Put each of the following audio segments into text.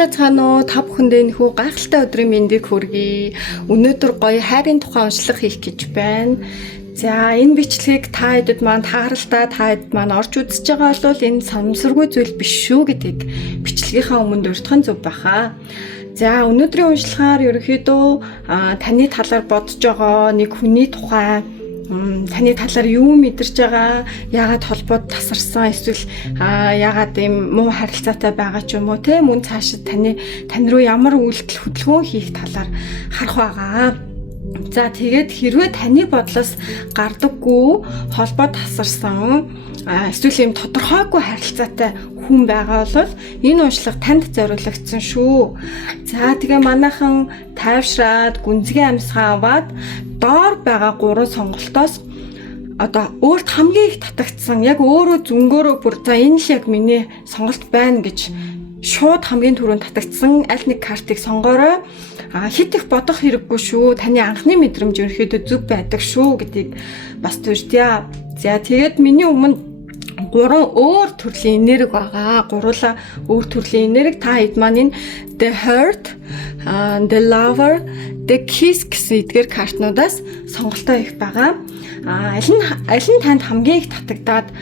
Сайн та бүхэндээ нөхөө гайхалтай өдрийн мэндийг хүргэе. Өнөөдөр гоё хайрын тухай уншлага хийх гэж байна. За энэ бичлэгийг та хэдэд маань тааралдаа та хэд маань орж үзэж байгаа бол энэ санамсаргүй зүйл биш шүү гэдгийг бичлэгийнхаа өмнө дурдах нь зөв баха. За өнөөдрийн уншлагаар ерөнхийдөө таны талаар бодож байгаа нэг хүний тухай таны талаар юу мэдэрч байгаа, яагаад холбоод тасарсан, эсвэл яагаад ийм муу харилцаатай байгаа ч юм уу те мөн цаашид тань руу ямар үйлдэл хөдөлгөөн хийх талаар харах байгаа. За тэгээд хэрвээ таны бодлоос гардаггүй холбоо тасарсан эсвэл ийм тодорхойгүй харилцаатай хүн байгаа бол энэ уншлага танд зориулагдсан шүү. За тэгээ манайхан тайвшраад гүнзгий амьсгаа аваад доор байгаа 3 сонголтоос одоо өөрт хамгийн их татагдсан яг өөрөө зүнгөөрөө бүр за энэ л яг миний сонголт байна гэж шууд хамгийн түрүүнд татагдсан аль нэг картыг сонгоорой. Хит их бодох хэрэггүй шүү. Таны анхны мэдрэмж ерөөхдөө зөв байдаг шүү гэдгийг бас төрдөө. За тэгээд миний өмнө 3 өөр төрлийн энерги байгаа. Гурлаа өөр төрлийн энерги та хэд маань энэ The Hurt, The Lover, The Kiss гэсэн эдгээр картнуудаас сонголтоо их байгаа. Аль нь танд хамгийн их татагдаад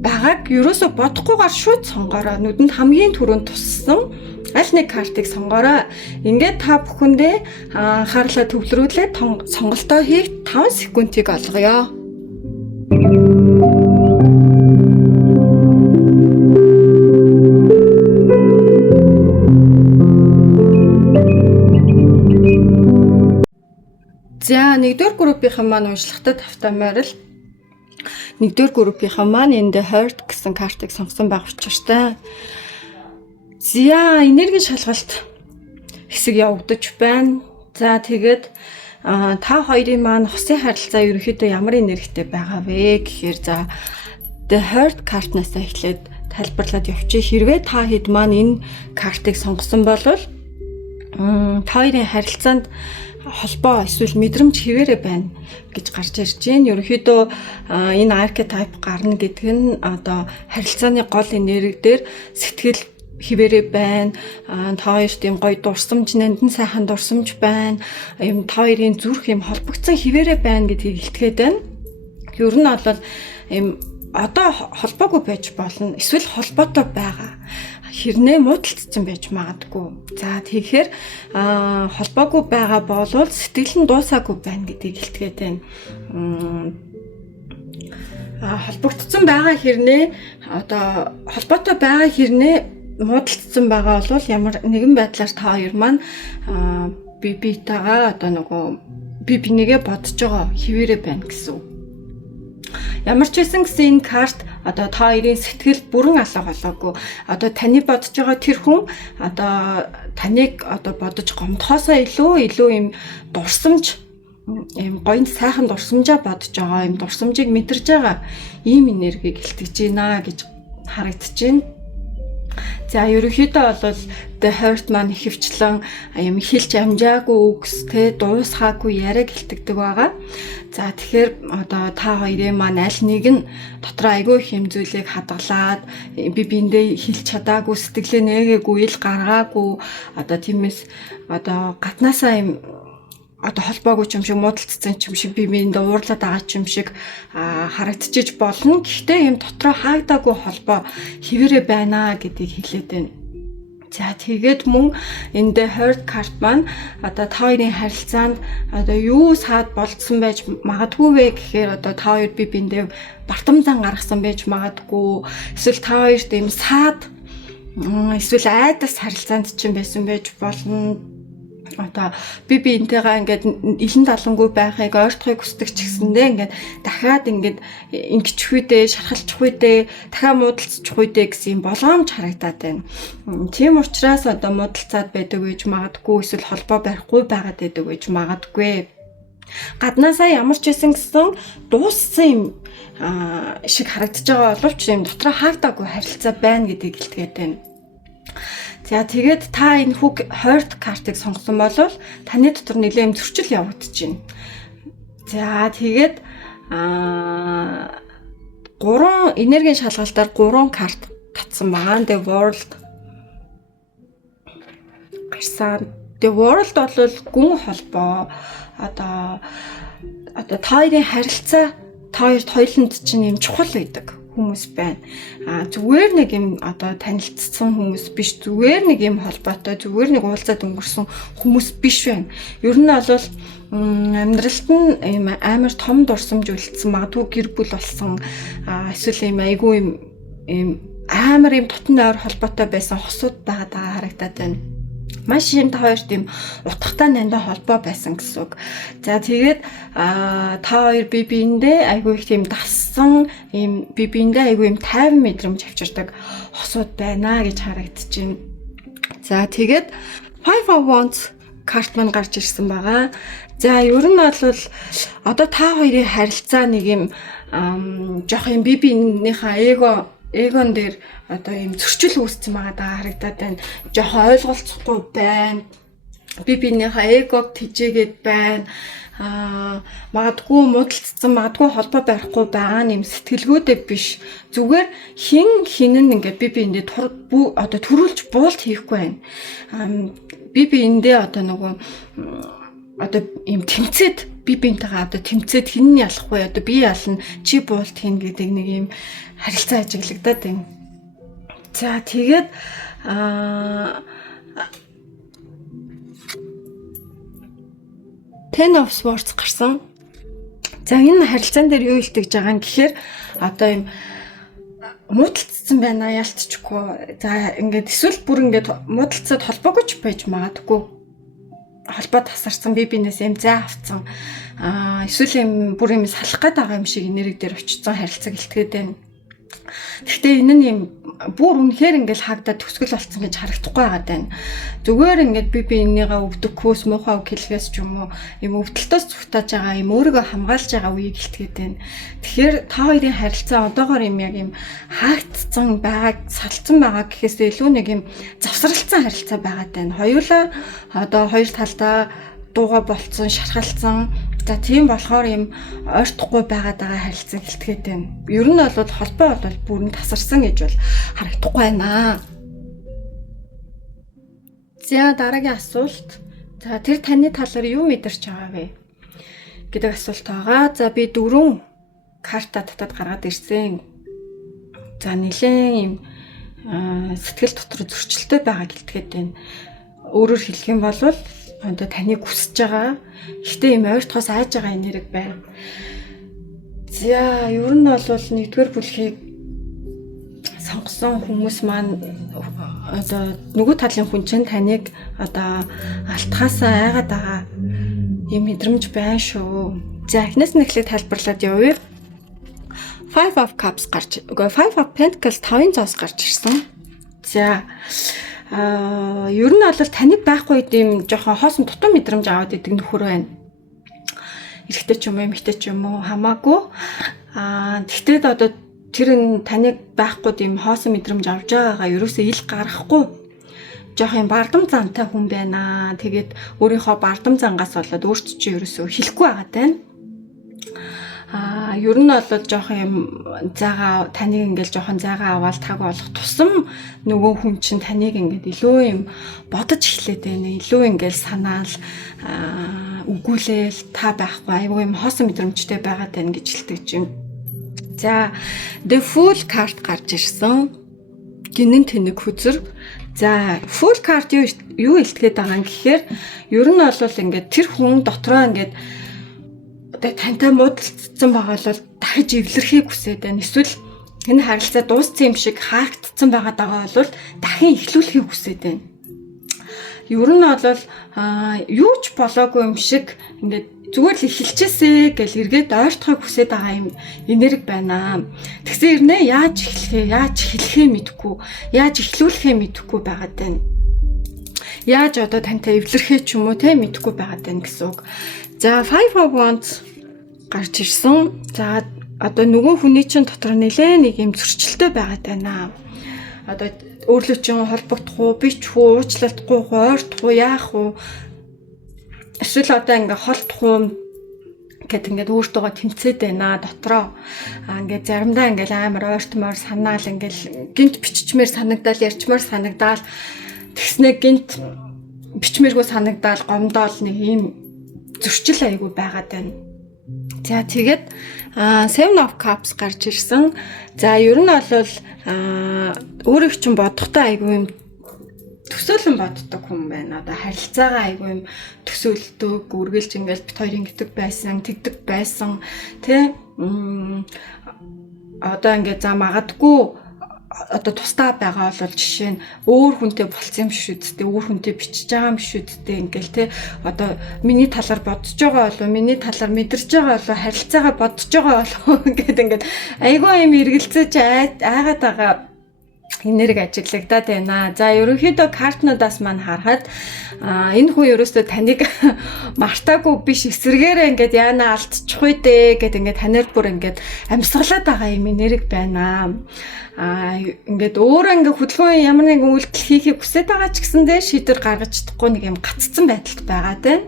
байгааг ерөөсө бодохгүйгээр шууд сонгоорой. Нүдэнд хамгийн түрүүнд туссан аль нэг картыг сонгоорой. Ингээд та бүхэндээ анхаарлаа төвлөрүүлээд сонголтоо хийх 5 секундыг олгоё. За нэгдүгээр группийн маань уншлагатай тавтамаар л нэгдүгээр группийн маань энэ The Hurt гэсэн картыг сонгосон байх учиртай. За энерги шалгалт хэсэг явагдаж байна. За тэгээд та хоёрын маань хосын харилцаа ерөнхийдөө ямар энергитэй байгаа вэ гэхээр за The Hurt картнаас эхлээд тайлбарлаад явчих. Хэрвээ та хэд маань энэ картыг сонгосон бол та хоёрын харилцаанд холбоо эсвэл мэдрэмж хിവэрэ байна гэж гарч ирж байна. Ерөнхийдөө энэ аркетип гарна гэдэг нь одоо харилцааны гол энерги дээр сэтгэл хിവэрэ байна. Та хоёрт юм гоё дурсамж, нандин сайхан дурсамж байна. Юм та хоёрын зүрх юм холбогдсон хിവэрэ байна гэдгийг илтгэхэд байна. Ер нь бол юм одоо холбоогүй байж болно. Эсвэл холбоотой байгаа. Хэрнээ муудалцсан байж магадгүй. За тэгэхээр холбоогүй байгаа болвол сэтгэл нь дуусаагүй байна гэдгийг илтгээд байна. Холбогдсон байгаа хэрнээ одоо холбоотой байгаа хэрнээ муудалцсан байгаа бол ямар нэгэн байдлаар та хоёр маань биетэйгээ одоо нөгөө бинийгээ бодож байгаа хിവэрэ байна гэсэн. Ямар ч байсан гэсэн энэ карт одоо та хоёрын сэтгэл бүрэн алга болоогүй. Одоо таны бодож байгаа тэр хүн одоо таныг одоо бодож гомдохоосоо илүү юм дурсамж юм гоё сайхан дурсамжаа бодож байгаа юм дурсамжийг мэдэрж байгаа ийм энергийг илтгэж байна гэж харагдаж байна. За ерөнхийдөө бол The Hurt маань ихэвчлэн юм хэлж амжаагүй үгс те дуусгаагүй яриаг илтгэдэг байгаа. За тэгэхээр одоо та хоёрын маань аль нэг нь дотроо айгүй их юм зүйлийг хадгалаад биендээ хэлж чадаагүй сэтгэлээ нээгээгүй ил гаргаагүй одоо тиймээс одоо гаднаасаа юм одоо холбоогүй юм шиг муудалцсан юм шиг биендээ уурлаад байгаа юм шиг харагдчихж болно. Гэхдээ юм дотроо хаагдаагүй холбоо хിവэрэ байна гэдгийг хэлээд байна. За тэгээд мөн энэ The Hurt card маань одоо та хоёрын харилцаанд одоо юу саад болцсон байж магадгүй вэ гэхээр одоо та хоёр биендээ бартамзан гаргасан байж магадгүй. Эсвэл та хоёрт юм саад эсвэл айдас харилцаанд ч юм байсан байж болно. Одоо биентэйгээ ингээд илэн далангүй байхыг ойртохыг хүсдэг ч гэсэндээ ингээд дахиад ингээд ингэчих үедээ шархалчих үедээ дахиад муудалцчих үедээ гэсэн юм болгоомж харагдаад байна. Тийм учраас одоо муудалцаад байдаг гэж магадгүй эсвэл холбоо барихгүй байгаад байдаг гэж магадгүй. Гаднаасаа ямар ч байсан гэсэн дууссан юм шиг харагдаж байгаа боловч юм дотроо хаагдаагүй харилцаа байна гэдгийг илтгээд байна. За тэгээд та энэ Hurt картыг сонгосон бол таны дотор нэлээд зөрчил явагдаж байна. За тэгээд 3 энергийн шалгалтаар 3 карт татсан байгаа. The World, харсан. The world бол гүн холбоо. Одоо та хоёрын харилцаа та хоёрт хоёуланд чинь юм чухал байдаг хүмүүс байна. Зүгээр нэг юм одоо танилцсан хүмүүс биш, зүгээр нэг юм холбоотой, зүгээр нэг уулзаад өнгөрсөн хүмүүс биш байна. Ер нь бол амьдралд нь юм амар том дурсамж үлдсэн, магадгүй гэр бүл болсон, эсвэл юм айгүй юм амар юм дотны ойр холбоотой байсан хосууд байгаа харагдаад байна. Маш юм та хоёрт юм утгатай нандаа холбоо байсан гэсэн үг. За тэгээд та хоёр бие биендээ айгүй их тийм дассан юм бие биендээ айгүй юм 50 мэдрэмж авчирдаг хосууд байна гэж харагдчихэв. За тэгээд Five of Wands карт маань гарч ирсэн байгаа. За ер нь бол одоо та хоёрын харилцаа нэг юм жоох юм бие биенийхээ эгон дээр одоо юм зөрчил үүссэн байгаа харагдаад байна. Жоох ойлголцохгүй байна. Би биенийхээ эгог тэжээгээд байна. Магадгүй муудалцсан, магадгүй холбоо барихгүй байгаа юм сэтгэлгүйдээ биш. Зүгээр хин нь ингээд би биендээ одоо төрүүлж буулт хийхгүй байна. Би биендээ одоо нөгөө одоо юм тэмцээд би биентэйгээ одоо тэмцээд хин нь ялахгүй одоо би ялна чи буулт хийн гэдэг нэг юм харилцаа ажиглагдаад байна. За тэгээд Ten of Swords гарсан. За энэ харилцаан дээр юу илтгэж байгаа юм гэхээр одоо юм муудалцсан байна ялтчихгүй. За ингээд эсвэл бүр ингээд муудалцаад холбоогүй ч байж магадгүй. Холбоо тасарсан би бинээс юм зай авцсан. Эсвэл юм бүр юм салах гээд байгаа юм шиг энерги дээр очицсан харилцааг илтгээд байна. Гэхдээ энэ нь юм бүр үнэхээр ингээл хаагдаад төсгөл болцсон гэж харагдахгүй байгаа даа. Зүгээр ингээд би энийгээ өвдөхөөс муухай үг хэлгээс ч юм уу юм өвдөлтөөс зүгтааж байгаа юм өөрийгөө хамгаалж байгаа үеийг илтгээд байна. Тэгэхээр та хоёрын харилцаа одоогоор юм яг юм хаагдсан байгаа, салцсан байгаа гэхээс илүү нэг юм завсралцсан харилцаа байгаа даа. Хоёулаа одоо хоёр талдаа дууга болцсон, шархалцсан. За тийм болохоор юм ойртохгүй байгаад байгаа харилцаа хэлтгээд байна. Ер нь бол холбоо бол бүрэн тасарсан гэж бол харагдахгүй байна. За дараагийн асуулт. За тэр таны талаар юу мэдэрч байгаа вэ гэдэг асуулт байгаа. За би 4 карта татаад гаргаад ирсэн. За нэлээд юм сэтгэл дотор зөрчилтэй байгааг хэлтгээд байна. Өөрөөр хэлэх юм бол одоо таныг хүсэж байгаа. Гэхдээ юм ойртохоос айж байгаа энерги байна. За ер нь бол нэгдүгээр бүлгийг сонгосон хүмүүс маань одоо нөгөө талын хүн чинь таныг одоо алтхаасаа айгаад байгаа юм мэдрэмж байна шүү. За эхнээс нь эхлээд тайлбарлаад явъя. Five of Cups Five of Pentacles 5 зоос гарч ирсэн. За ер нь бол таныг байхгүй юм жоохон хоосон тутам мэдрэмж аваад идэг нөхөр байна. Эрэгтэй ч юм уу, эмэгтэй ч юм уу хамаагүй. Тэгтээ одоо тэр таныг байхгүй юм хоосон мэдрэмж авж байгаагаа ерөөсөө ил гаргахгүй. Жоох юм бардам зантай хүн байна. Тэгээд өөрийнхөө бардам зангаас болоод өөрт чи ерөөсөө хэлэхгүй байгаа тань. Ер нь бол жоох юм зайгаа таныг ингээл жоохон зайгаа аваад таг болох тусам нөгөө хүн чинь таныг ингээд илүү юм бодож эхлээд байна. Илүү ингээл санаал өгүүлэл та байхгүй аюу юм хоосон мэдрэмжтэй байгаад байна гэж хэлдэг чинь. За The Fool card гарч ирсэн. Гинэн тэнэг хүзэр. За Fool card юу илтгээд байгаа юм гэхээр ер нь бол ингээд тэр хүн дотроо ингээд тантай муудалцсан байгаа бол дахиж эвлэрхийг хүсээд байна. Эсвэл энэ харилцаа дууссан юм шиг хаагдсан байгаа бол дахин эхлүүлэхийг хүсээд байна. Ер нь бол юу ч болоогүй юм шиг ингээд зүгээр л эхэлчихээсэ гэж эргээд ойртохыг хүсээд байгаа юм энерги байна. Тэгсэн ирнэ яаж эхлэхээ мэдэхгүй, яаж эхлүүлэхээ мэдэхгүй байгаад байна. Яаж одоо тантай эвлэрхээ ч юм уу те мэдэхгүй байгаад байна гэсэн үг. За Five of Wands гарч ирсэн. За одоо нөгөө хүний чинь дотор нэлээ нэг юм зөрчилтэй байгаад байна. Одоо өөрлөө чинь холбогдох уу, бич үү, уучлалтгүй уу, ойртох уу, яах уу? Эсвэл одоо ингээ холдох уу гэт ингээд өөртөөгөө тэмцээд байна дотроо. Ингээд заримдаа ингээл амар ойртмоор санаал ингээл гинт биччмээр санагдал, ярьчмаар санагдал тэгснэ гинт бичмэргүй санагдал, гомдоол нэг ийм зөрчил айгүй байгаад байна. За тэгээд Seven of Cups гарч ирсэн. За ер нь бол өөрөө чинь бодохдоо айгүй юм төсөөлөн боддог хүн байна. Одоо харилцаагаа айгүй юм төсөөлдөг, үргэлж ингээл бит хоёрын гэдэг байсан, тэгдэг байсан. Тэ одоо ингээд за магадгүй одоо тусдаа байгаа бол жишээ нь өөр хүнтэй болцсон юм шүү дээ, өөр хүнтэй бичиж байгаа юм шүү дээ ингээл те одоо миний талаар бодож байгаа болов, миний талаар мэдэрч байгаа болов, харилцаагаа бодож байгаа болов гэдэг ингээд айгүй юм эргэлзэж айгаад байгаа энерги ажиглагдаад байна. За ерөнхийдөө картнуудаас маань харахад энэ хүн ерөөсөө таныг мартаагүй биш эсэргээрээ ингээд яана алдчих үе дээ гэд ингээд танаар бүр ингээд амьсгалаад байгаа юм энерги байна. Ингээд өөрөө ингээд хөдөлгөөн ямар нэгэн үйлдэл хийхийг хүсэж байгаа ч гэсэндээ шийдвэр гаргаж чадахгүй нэг юм гаццсан байдалд байгаа тийм.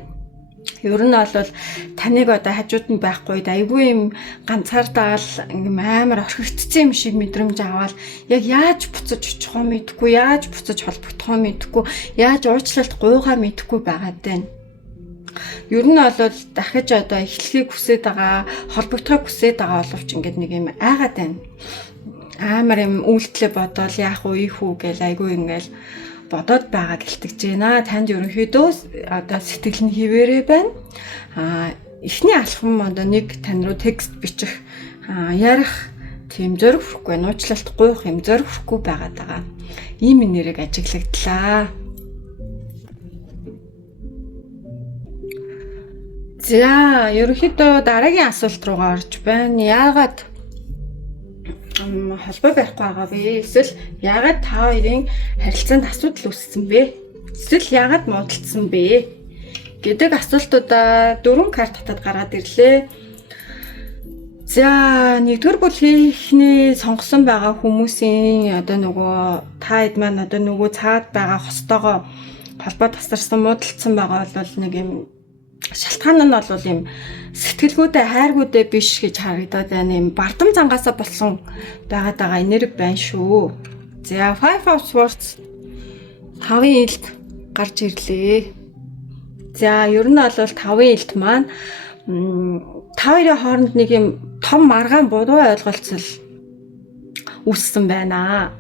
Ер нь бол таныг одоо хажууд нь байхгүй айгүй юм ганцаардаал ингээм амар орхигдсон юм шиг мэдрэмж аваад яг яаж буцаж очихоо мэдэхгүй, яаж буцаж холбогдохоо мэдэхгүй, яаж уучлалт гуйгаа мэдэхгүй байгаад байна. Ер нь бол дахиж одоо эхлэхийг хүсэж байгаа, холбогдохыг хүсэж байгаа боловч ингээд нэг юм айгаад байна. Амар юм үйлдэлээ бодоол яах вэ, ийх үү гэл айгүй ингээл бодоод байгаа гэлтэж байна. Танд ерөнхийдөө одоо сэтгэл нь хിവэрэ байна. Эхний алхам одоо нэг тань руу текст бичих, ярих тийм зориг хүрхгүй, нууцлалт гуйх юм зориг хүрхгүй байгаад байгаа. Ийм нэрийг ажиглагдлаа. За, ерөнхийдөө дараагийн асуулт руугаа орж байна. Яагаад холбоо байхгүй байгаа вэ? Эсвэл яагаад та хоёрын харилцаанд асуудал үүссэн бэ? Эсвэл яагаад муудалцсан бэ? Гэдэг асуултуудаа 4 карт хатад гараад ирлээ. За, нэгдүгээр бүлгийн сонгосон байгаа хүмүүсийн одоо нөгөө та хэд маань одоо нөгөө цаад байгаа хостоогоо холбоо тасарсан муудалцсан байгаа бол нэг юм шалтгаан нь бол юм сэтгэлгүйдээ хайргүйдээ биш гэж харагдаад байна. Юм бардам зангаасаа болсон байгаа энерги байна шүү. За Five of Swords 5-ын элд гарч ирлээ. За ер нь бол 5-ын элд маань та хоёрын хооронд нэг юм том маргаан буруу ойлголцол үүссэн байна.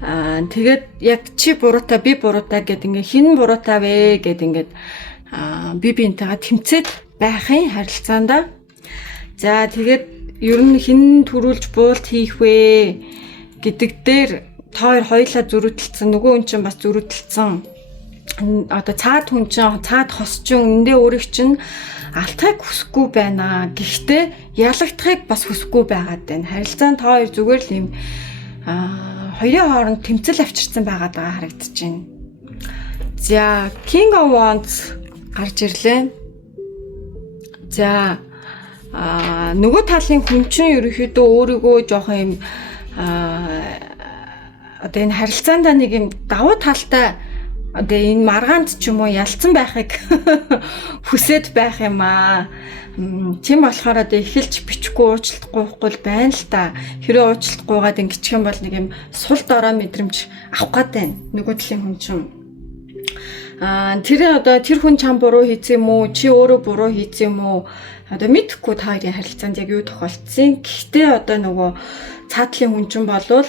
Тэгээд яг чи буруутай би буруутай гэд ингээ хин буруутай вэ гэд ингээд би бинтэйгээ тэмцээд байхын харилцаанда. За тэгээд ер нь хин төрүүлж буулт хийх вэ гэдэг дээр та хоёулаа зөрүүдэлцэн, нөгөө хүн чинь бас зөрүүдэлцэн. Одоо цаад хүн чинь, цаад хос чинь эндээ өөрийг чинь алдахыг хүсэхгүй байна. Гэхдээ ялагдахыг бас хүсэхгүй байгаад байна. Харилцаанд та хоёр зүгээр л юм хоёрын хооронд тэмцэл авчирсан байгаад байгаа харагдаж байна. За King of Wands гарч ирлээ. За нөгөө талын хүн чинь ерөөхдөө өөрийгөө жоох юм одоо энэ харилцаанд нэг юм давуу талтай одоо энэ маргаанд ч юм уу ялцсан байхыг хүсэж байх юм аа. Тийм болохоор одоо эхэлж бичихгүй уучлалт гуйхгүй байна л та. Хэрэв уучлалт гуйгаад ингэчих юм бол нэг юм сул дорой мэдрэмж авах гээд байна. Нөгөө талын хүн чинь тэр одоо тэр хүн чам буруу хийсэн юм уу, чи өөрөө буруу хийсэн юм уу одоо мэдэхгүй та хоёрын харилцаанд яг юу тохиолдсон. Гэхдээ одоо нөгөө цаатлын хүн чинь болвол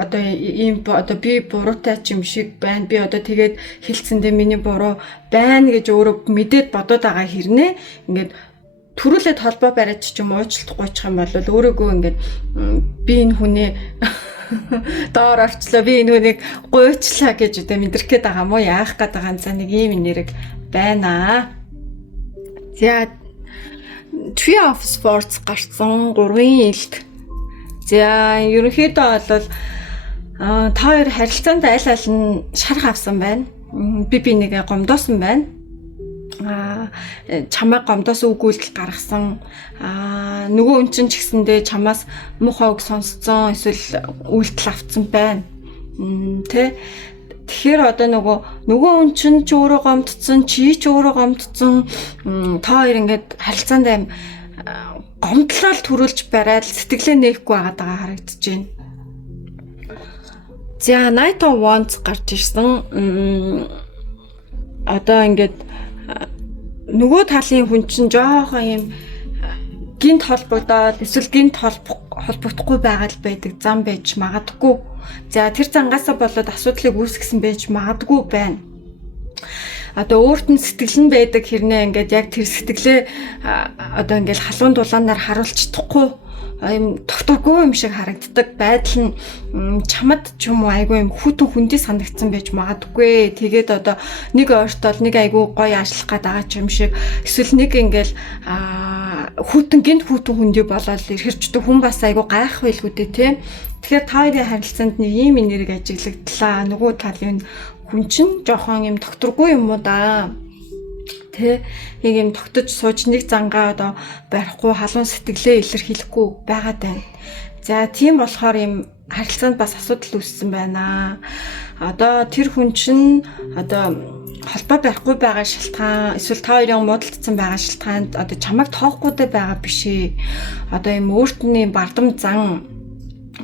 одоо ийм одоо би буруутай ч юм шиг байна. Би одоо тэгээд хэлцэндээ миний буруу байна гэж өөрөө мэдээд бодоод байгаа хэрнээ ингээд төрүүлээд холбоо бариад ч юм уучлалт гуйчих юм бол өөрөөгөө ингээд би энэ хүнээ доор орчлоо, би энэ хүнийг гуйчлаа гэж үдэ мэдрэх гээд байгаа мó яах гээд байгаа юм. За нэг ийм нэрэг байна. За Tree of Swords гарсан 3-ын элд. За ерөнхийдөө бол та хоёр харилцаанд аль аль нь шарх авсан байна. Би нэгэ гомдоосон байна. Чамайг гомдоос үгүүлдэл гаргасан. Нөгөө хүн чинь ч гэсэндээ чамаас муухай үг сонсцсон, эсвэл үйлдэл авцсан байна. Тэ тэгэхээр одоо нөгөө хүн чинь ч өөрөө гомдсон, чи ч өөрөө гомдсон. Та хоёр ингээд харилцаанд аим гомдлол төрүүлж барайл сэтгэлээ нээхгүй байгаа харагдаж байна. За Knight of Wands гарч ирсэн. одоо ингээд нөгөө талын хүн чинь жоохон юм гинт холбогдоод эсвэл гинт холбогдохгүй байгаад байдаг зам байж магадгүй. За тэр зангаасаа болоод асуудлыг үүсгэсэн байж магадгүй байна. Одоо өөрт нь сэтгэл нь байдаг хэрнээ ингээд яг тэр сэтгэлээ одоо ингээд халуун дулаанаар харуулж чадахгүй юм докторгүй юм шиг харагддаг байдал нь чамд ч юм уу айгүй юм хүүтэн хүндий санагдсан байж магадгүй. Тэгээд одоо нэг ойртол нэг айгүй гоё ажиллах гээд байгаа ч юм шиг эсвэл нэг ингээл гинт хүүтэн хүндий болоод ирхэрчдэг хүн бас айгүй гайх байлгүй дээ тий. Тэгэхээр та хоёрын харилцаанд нэг ийм энерги ажиглагдлаа. Нөгөө талын хүн чинь жоохон юм докторгүй юм уу да. Тэ нэг юм тогтож сууж нэг зангаа одоо барихгүй халуун сэтгэлээ илэрхийлэхгүй байгаад байна. За тийм болохоор юм харилцаанд бас асуудал үүссэн байна. Одоо тэр хүн чинь одоо холбоо барихгүй байгаа шалтгаан эсвэл та хоёрын муудалдсан байгаа шалтгаанд одоо чамайг тоохгүй байгаа биш ээ. Одоо юм өөртний бардам зан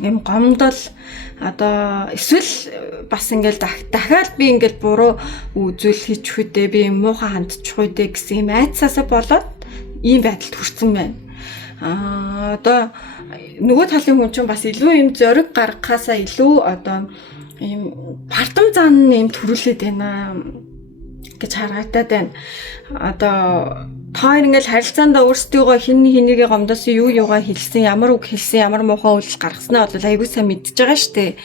юм гомдол одоо эсвэл бас ингээл дахиад би ингээл буруу зүйл хийчих үедээ би муухай хандчих үедээ гэсэн юм айцаасаа болоод ийм байдалд хүрсэн байна. Одоо нөгөө талын хүн чинь бас илүү юм зориг гаргахаасаа илүү одоо ийм бардам зан юм төрүүлээд байна гэж харагдаад байна. Одоо та хоёр ингээл харилцаандаа өөрсдийгөө хинийгээ гомдосон юугаа хэлсэн, ямар үг хэлсэн, ямар муухай үйлс гаргаснаа бол айгүй сайн мэдчихэж байгаа штэ.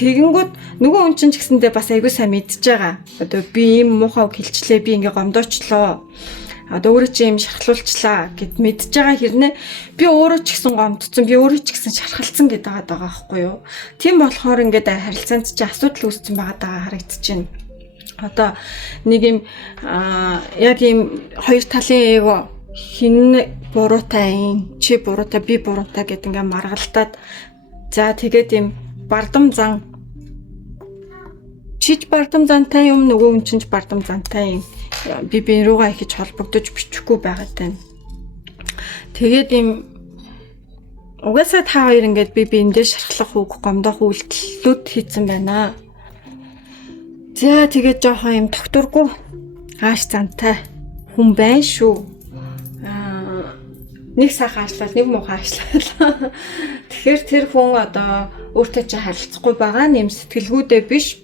Тэгэнгүүт нөгөө хүн чинь ч гэсэндээ бас айгүй сайн мэдчихэж байгаа. Одоо би ийм муухай үг хэлчлээ, би ингээ гомдоочлоо. Одоо өөрөө чи юм шархлуулчлаа гэд мэдчихэж байгаа хэрнээ би өөрөө ч гэсэн гомдсон, би өөрөө ч гэсэн шархалцсан гэдэг байгаа байхгүй юу. Тийм болохоор ингээд харилцаанд чи асуудал үүссэн байгаа харагдчихэв. Одоо нэг юм яг юм хоёр талын эго хин буруутай чи буруутай би буруутай гэд ингээ маргалдаад за тэгээд юм бардам зан чиж бардам зантай юм нөгөө хүн чинь бардам зантай юм би руугаа ихэж холбогдож бичихгүй байгаад байна. Тэгээд юм угаасаа та хоёр ингээд би эндээ шархлах үг гомдох үйлдэлүүд хийсэн байна. За тэгээд жоохон юм докторгүй ааш зантай хүн байна шүү. Нэг сайхан ажиллаад нэг муухай ажиллаад. Тэгэхээр тэр хүн одоо өөртөө чи харилцахгүй байгаа нэм сэтгэлгүүдээ биш.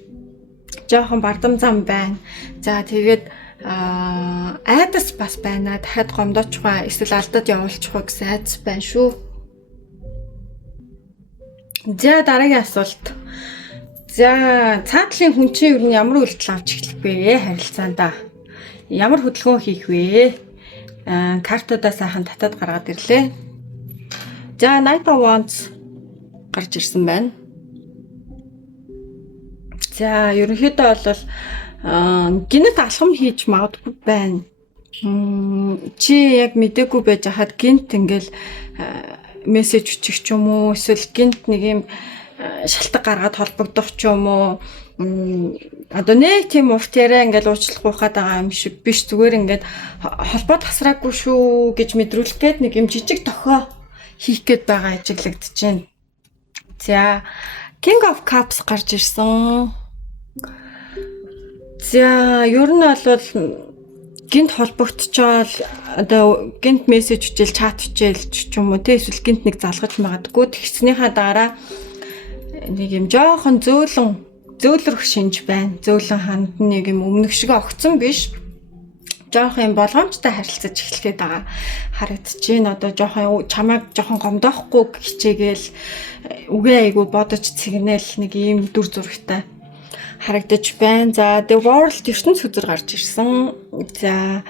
Жоохон бардам зам байна. За тэгээд айдас бас байна. Дахиад гомдоочихгаа эсвэл алдаад явуулчихгаа гэсэн айдас байна шүү. За дараагийн асуулт. За цаатлын хүн чинь юу н ямар үйлдэл авч эхлэх вэ харилцаандаа? Ямар хөдөлгөөн хийх вэ? Картуудаа сайхан татаад гаргаад ирлээ. За Knight of Wands гарч ирсэн байна. За ерөнхийдөө бол гинт алхам хийж магадгүй байна. Чи яг мэдээгүй байж хаад гинт ингээл мессеж өччих ч юм уу эсвэл гинт нэг юм шалтгаан гаргаад холбогдох ч юм уу одоо нэг тийм урт яриа ингээл уучлах ухаад байгаа юм шиг биш зүгээр ингээд холбоо тасраагүй шүү гэж мэдрүүлэх гээд нэг юм жижиг тохио хийх гээд байгаа ажиглагдаж байна. За King of Cups гарч ирсэн. За ер нь бол гинт холбогдчихвол одоо гинт мессеж хүчээл чат хүчээл ч юм уу те эсвэл гинт нэг залгаж магадгүй тэгснийхаа дараа нэг юм жоохон зөөлрөх шинж байна. Зөөлөн ханд нэг юм өмнөх шиг огцсон биш. Жоохон юм болгоомжтой харилцаж эхлэхэд байгаа харагдаж байна. Одоо жоохон чамайг жоохон гомдоохгүй хичээгээл үгээ айгу бодож цэгнээл нэг ийм дүр зурагтай харагдаж байна. За The World ертөнц хөзөр гарч ирсэн. За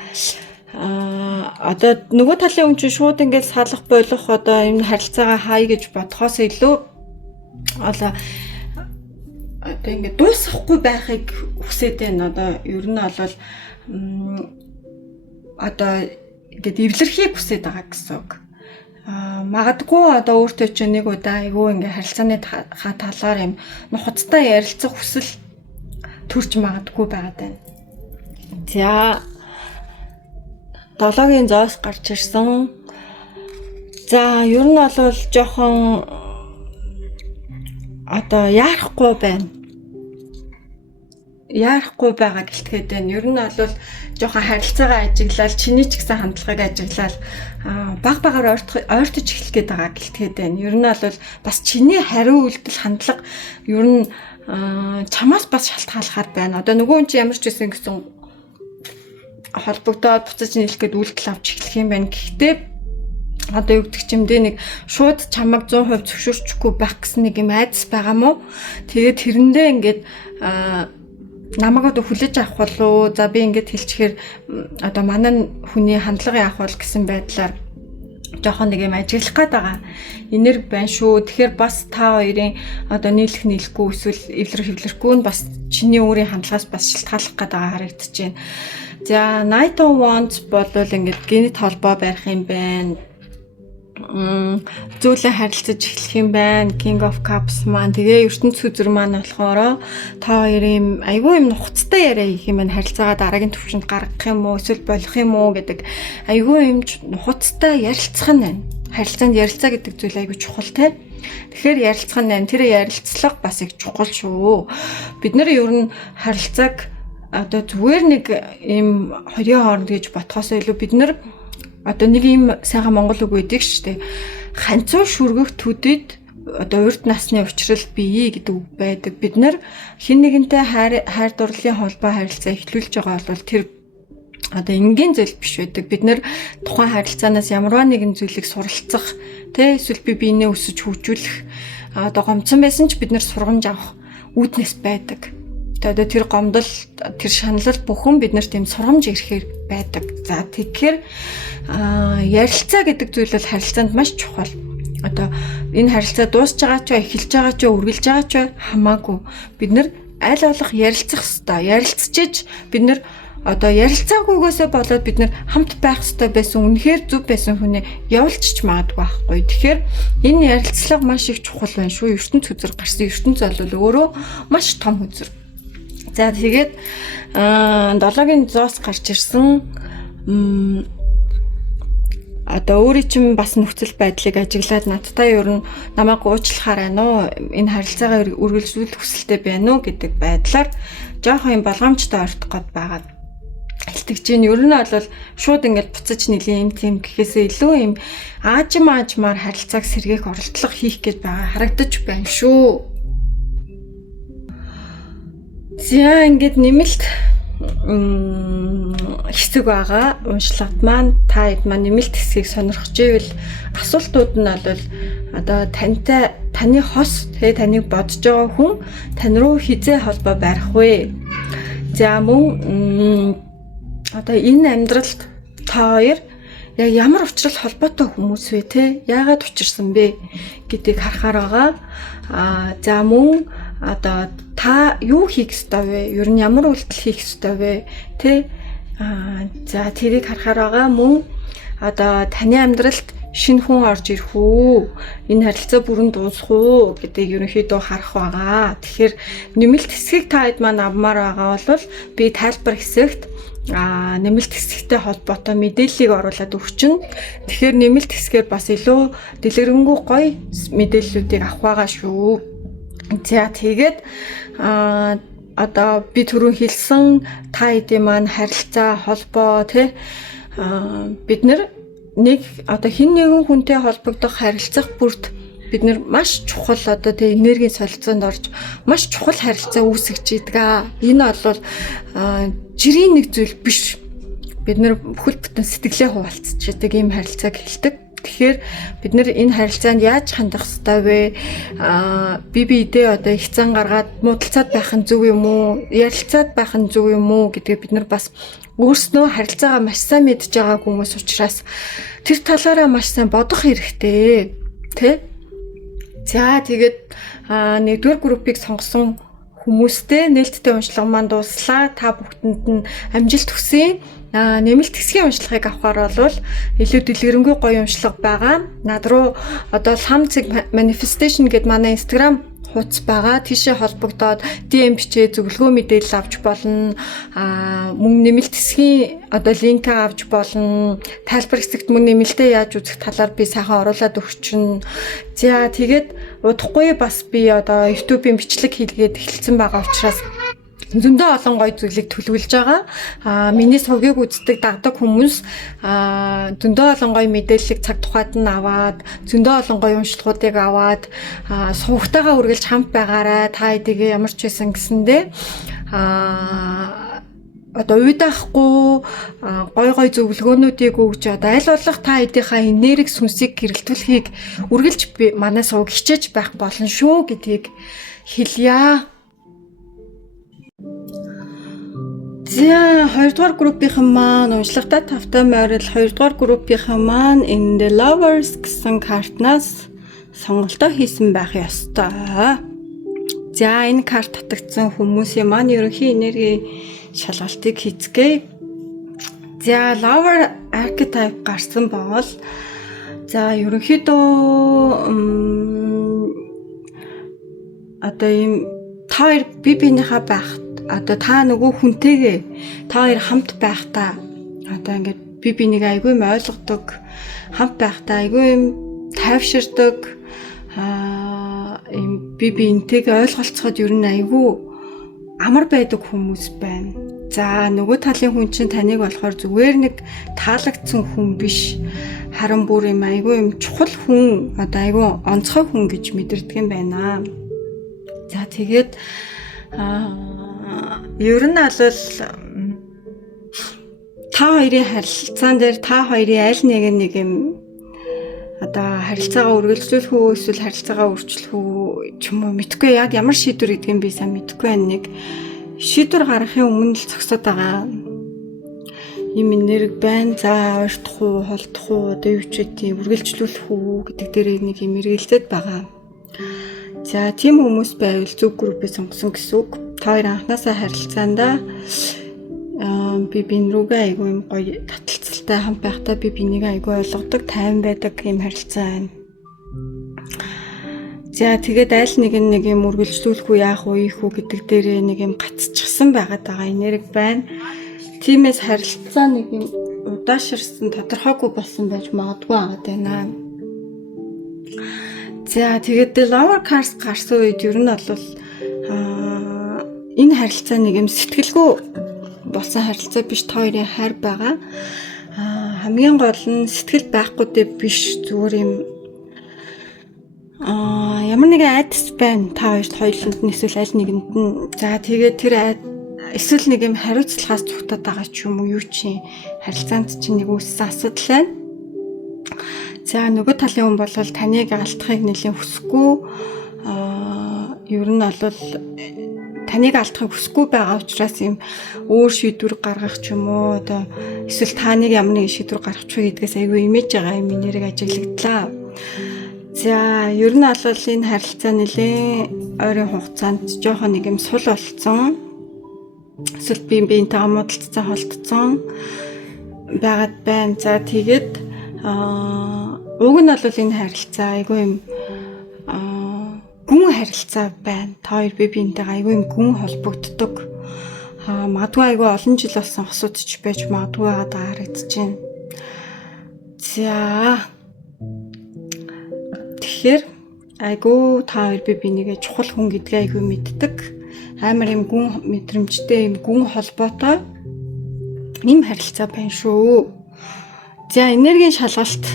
одоо нөгөө талын хүн чинь шууд ингээд салах болох одоо энэ харилцаагаа хай гэж бодхоос илүү одоо ингээд дуусахгүй байхыг хүсэж байна. Одоо ер нь бол одоо ингээд эвлэрхийг хүсэж байгаа гэсэн үг. Магадгүй одоо өөртөө ч нэг удаа айгүй ингээд харилцааны талаар юм нухацтай ярилцах хүсэл төрж магадгүй байгаад байна. За 7-гийн зоос гарч ирсэн. За ер нь бол жоохон одоо яарахгүй байна. яарахгүй байгаа гэлтгээд байна. Ер нь бол жоохон харилцаагаа ажиглал, чиний ч гэсэн хандлагыг ажиглал баг багаар ойртож эхлэх гээд байгаа гэлтгээд байна. Ер нь бол бас чиний хариу үйлдэл хандлага ер нь чамаас бас шалтгаалахаар байна. Одоо нөгөө хүн чи ямар ч байсан гэсэн холбогдоод буцаж нийлэх гээд үйлдэл авч эхлэх юм байна. Гэхдээ одоо юу гэдэг чимдээ нэг шууд чамаг 100% зөвшөөрчихгүй байх гэсэн нэг юм айдас байгаа мó. Тэгээд тэрэндээ ингээд намайг одоо хүлээж авах болов. За би ингээд хэлчихээр одоо манай хүний хандлагын авах бол гэсэн байдлаар жоохон нэг юм ажиглах гээд байгаа. Энерги байна шүү. Тэгэхээр бас та хоёрын одоо нийлэхгүй эсвэл эвлэрэхгүй нь бас чиний өөрийн хандлагаас бас шалтгааллах гээд байгаа харагдаж байна. За Knight of Wands бол ингээд генет холбоо барих юм байна. Зүйлээ харилцаж эхлэх юм байна. King of Cups маань тэгээ ертөнц үзэр маань болохоор та хоёрын айгүй юм нухацтай яриа хийх юм байна. Харилцаагаа дараагийн төвшөнд гаргах юм уу эсвэл болох юм уу гэдэг айгүй юм нухацтай ярилцах нь байна. Харилцаанд ярилцаа гэдэг зүйл айгүй чухал те. Тэгэхээр ярилцах нь байна. Тэр ярилцлага бас их чухал шүү. Бид нэр ер нь харилцааг одоо зүгээр нэг юм хоёрын хооронд гэж ботхоос илүү бид нар одоо нэг юм сайхан монгол үг байдаг шүү дээ. Ханцуу шүргэх төдөд одоо урд насны учрал бие гэдэг үг байдаг. Бид нар хэн нэгэнтэй хайр дурлалын холбоо харилцаа эхлүүлж байгаа бол тэр одоо энгийн зүйл биш байдаг. Бид нар тухайн харилцаанаас ямарваа нэгэн зүйлийг суралцах, тэ эсвэл биенээ өсөж хөгжүүлэх одоо гомцсон байсан ч бид нар сургамж авах үүднэс байдаг. Тэгээд тэр гомдол, тэр шаналл бүхэн биднэрт тийм сургамж ирэхээр байдаг. За тэгэхээр ярилцаа гэдэг зүйл бол харилцаанд маш чухал. Одоо энэ харилцаа дуусж байгаа ч эхэлж байгаа ч үргэлж байгаа ч хамаагүй. Бид нар аль болох ярилцах ёстой. Ярилцчиж бид нар одоо ярилцаагүйгээсээ болоод бид нар хамт байх ёстой байсан үнэхээр зөв байсан хүнээ явуулчих магадгүй байхгүй. Тэгэхээр энэ ярилцлага маш их чухал байна шүү. ертөнц үзэр гарсан ертөнц бол өөрөө маш том үзэр. За тэгээд 7-гийн зоос гарч ирсэн одоо өөрийн чинь бас нөхцөл байдлыг ажиглаад надтай ер нь намайг уучлахаар байна уу? Энэ харилцаагаа үргэлжлүүлэх хүсэлтэй байна уу гэдэг байдлаар жоохон юм болгоомжтой ойртох гээд байгаа. Хэлтгэж чинь ер нь бол шууд ингээд буцаж нилийн юм тийм гэхээсээ илүү юм аажмаар харилцааг сэргээх оролдлого хийх гэж байгаа харагдаж байна шүү. За ингээд нэмэлт хэсэг байгаа. Уншлагад маань та хэд маань нэмэлт хэсгийг сонирхож ивэл асуултууд нь бол одоо таны хос таныг бодож байгаа хүн тань руу хизээ холбоо барих вэ? За мөн одоо энэ амьдралд та хоёр яг ямар учрал холбоотой хүмүүс вэ те? Яагаад учирсан бэ гэдгийг харахаар байгаа. За мөн одоо та юу хийх ёстой вэ? Ер нь ямар үйлдэл хийх ёстой вэ? Тэ? За тэрийг харахаар байгаа. Мөн одоо таны амьдралд шинэ хүн орж ирэх үү? Энэ харилцаа бүрэн дуусах уу гэдгийг ерөнхийдөө харах байгаа. Тэгэхээр нэмэлт хэсгийг та хэд маань авмаар байгаа бол би тайлбар хэсэгт нэмэлт хэсэгтэй холбоотой мэдээллийг оруулаад өгчнө. Тэгэхээр нэмэлт хэсгээр бас илүү дэлгэрэнгүй гоё мэдээллүүдийг авах байгаа шүү. За тэгээд одоо би түрүү хэлсэн та хэдийн маань харилцаа холбоо тий бид нар нэг одоо хэн нэгэн хүнтэй холбогдох харилцах бүрт бид нар маш чухал одоо тий энергийн солилцоонд орж маш чухал харилцаа үүсгэж идэг. Энэ бол жирийн нэг зүйл биш. Бид нар бүхэл бүтэн сэтгэлээ хуваалцчихдаг ийм харилцааг хэлдэг. Тэгэхээр бид нэр энэ харилцаанд яаж хандах ёстой вэ? Бидээ одоо их зан гаргаад муудалцаад байх нь зөв юм уу? Ярилцаад байх нь зөв юм уу гэдгийг бид нар бас өөрснөө харилцаагаа маш сайн мэдж байгаа хүмүүс учраас тэр талаараа маш сайн бодох хэрэгтэй. Тэ? За тэгээд нэгдүгээр группийг сонгосон хүмүүстэй нээлттэй уншлага маань дууслаа. Та бүхэнд нь амжилт хүсье. Нэмэлт хэсгийн уншлагыг авахар бол илүү дэлгэрэнгүй гоё уншлага байгаа. Над руу одоо Lamzig Manifestation гэдэг манай Instagram хуудас байгаа. Тийшээ холбогдоод DM бичээ зөвлөгөө мэдээлэл авч болно. Мөн нэмэлт хэсгийн одоо линк авч болно. Тайлбар хэсэгт мөн нэмэлтээ яаж үзэх талаар би сайхан оруулаад өгчнө. За тэгээд удахгүй бас би одоо YouTube-ийн бичлэг хийлгээд эхэлсэн байгаа учраас зөндөө олон гоё зүйлийг төлөвлөж байгаа. Миний сувгийг үздэг дагдаг хүмүүс зөндөө олон гоё мэдээллийг цаг тухайд нь аваад, зөндөө олон гоё уншлагуудыг аваад, сувгтайгаа үргэлж хамт байгаарай. Та эдийг ямар ч байсан гэсэндээ одоо уйдаахгүй гой зөвлөгөөнүүдийг өгж одоо аль болох та эдийнхаа энерги сүнсийг гэрэлтүүлэхийг үргэлж манай сувг хичээж байх болно шүү гэдгийг хэлье. За 2 дугаар группийнхан маань уншлагатай тавтай морил 2 дугаар группийнхан маань in the lovers гэсэн картнаас сонголтоо хийсэн байх ёстой. За энэ карт татагдсан хүмүүсийн маань ерөнхий энерги шалгалтыг хийцгээе. За lover archetype гарсан бол за ерөнхийдөө одоо ийм та хоёр бие биенийхээ байх одоо та нөгөө хүнтэйгээ та хоёр хамт байхдаа одоо ингээд бие биенийг айгүй юм ойлгодог, хамт байхдаа айгүй юм тайвширдаг, ийм бие биентэйгээ ойлголцоход ер нь айгүй амар байдаг хүмүүс байна. За нөгөө талын хүн чинь таныг болохоор зүгээр нэг таалагдсан хүн биш. Харин бүр юм айгүй юм чухал хүн, одоо айгүй онцгой хүн гэж мэдэрдэг юм байна. За тэгээд ер нь аль та хоёрын харилцаан дээр та хоёрын аль нэг юм одоо харилцаагаа үргэлжлүүлэх үү эсвэл харилцаагаа өөрчлөх үү ч юм уу мэдгүй яг ямар шийдвэр гэдэг юм би сайн мэдгүй байна. Нэг шийдвэр гаргахын өмнө л зогсоод байгаа юм энерги байна. За ойртох уу, холдох уу, одоо юу ч үгүй үргэлжлүүлэх үү гэдэг дээр нэг юм эргэлзээд байгаа. За тийм хүмүүс байвал зөв группээ сонгосон гэсэн үг. Та хоёр анханасаа харилцаандаа би бин рүүгээ айгүй юм гоё таталцалтай хамт байхдаа би бинийг айгүй ойлгодог, тайван байдаг юм харилцаа байна. За тэгээд аль нэг юм үргэлжлүүлэх үү, яах уу, ийх үү гэдэг дээр нэг юм гацчихсан байгаад байгаа энерги байна. Тиймээс харилцаа нэг юм удаашрсан, тодорхойгүй болсон байж магадгүй байгаа байна. За тэгээд lower cards гарсан үед ер нь бол энэ харилцаа нэг юм сэтгэлгүй болсон харилцаа биш, та хоёрын хайр байгаа. Хамгийн гол нь сэтгэл байхгүй дээ биш, зүгээр юм ямар нэгэн айдас байна та хоёрт хоёуланд нь эсвэл аль нэгэнд нь. За тэгээд тэр эсвэл нэг юм хариуцлагаас цугтаад байгаа ч юм уу юу чи харилцаанд чинь нэг үүссэн асуудал байна. За нөгөө талын хүн бол таныг алдахыг нэлээд хүсэхгүй ер нь бол таныг алдахыг хүсэхгүй байгаа учраас юм өөр шийдвэр гаргах ч юм уу одоо эсвэл та нэг ямар нэг шийдвэр гаргах ч гэдгээс айгүй имиж байгаа юм нэрийг ажиглагдлаа. За ер нь бол энэ харилцаа нэлээд ойрын хугацаанд жоохон нэг юм сул болцсон. Эсвэл биентэйгээ муудалцсан холдсон байгаад байна. За тэгээд уг нь бол энэ харилцаа айгүй юм гүн харилцаа байна. Та хоёр бие биентэйгээ айгүй юм гүн холбогддог. Магадгүй айгүй олон жил болсон хосууд ч байж магадгүй байгаа харагдаж байна. За тэгэхээр айгүй та хоёр бие бинийгээ чухал хүн гэдгээ айгүй мэддэг. Амар юм гүн мэдрэмжтэй юм гүн холбоотой юм харилцаа байна шүү. За энергийн шалгалт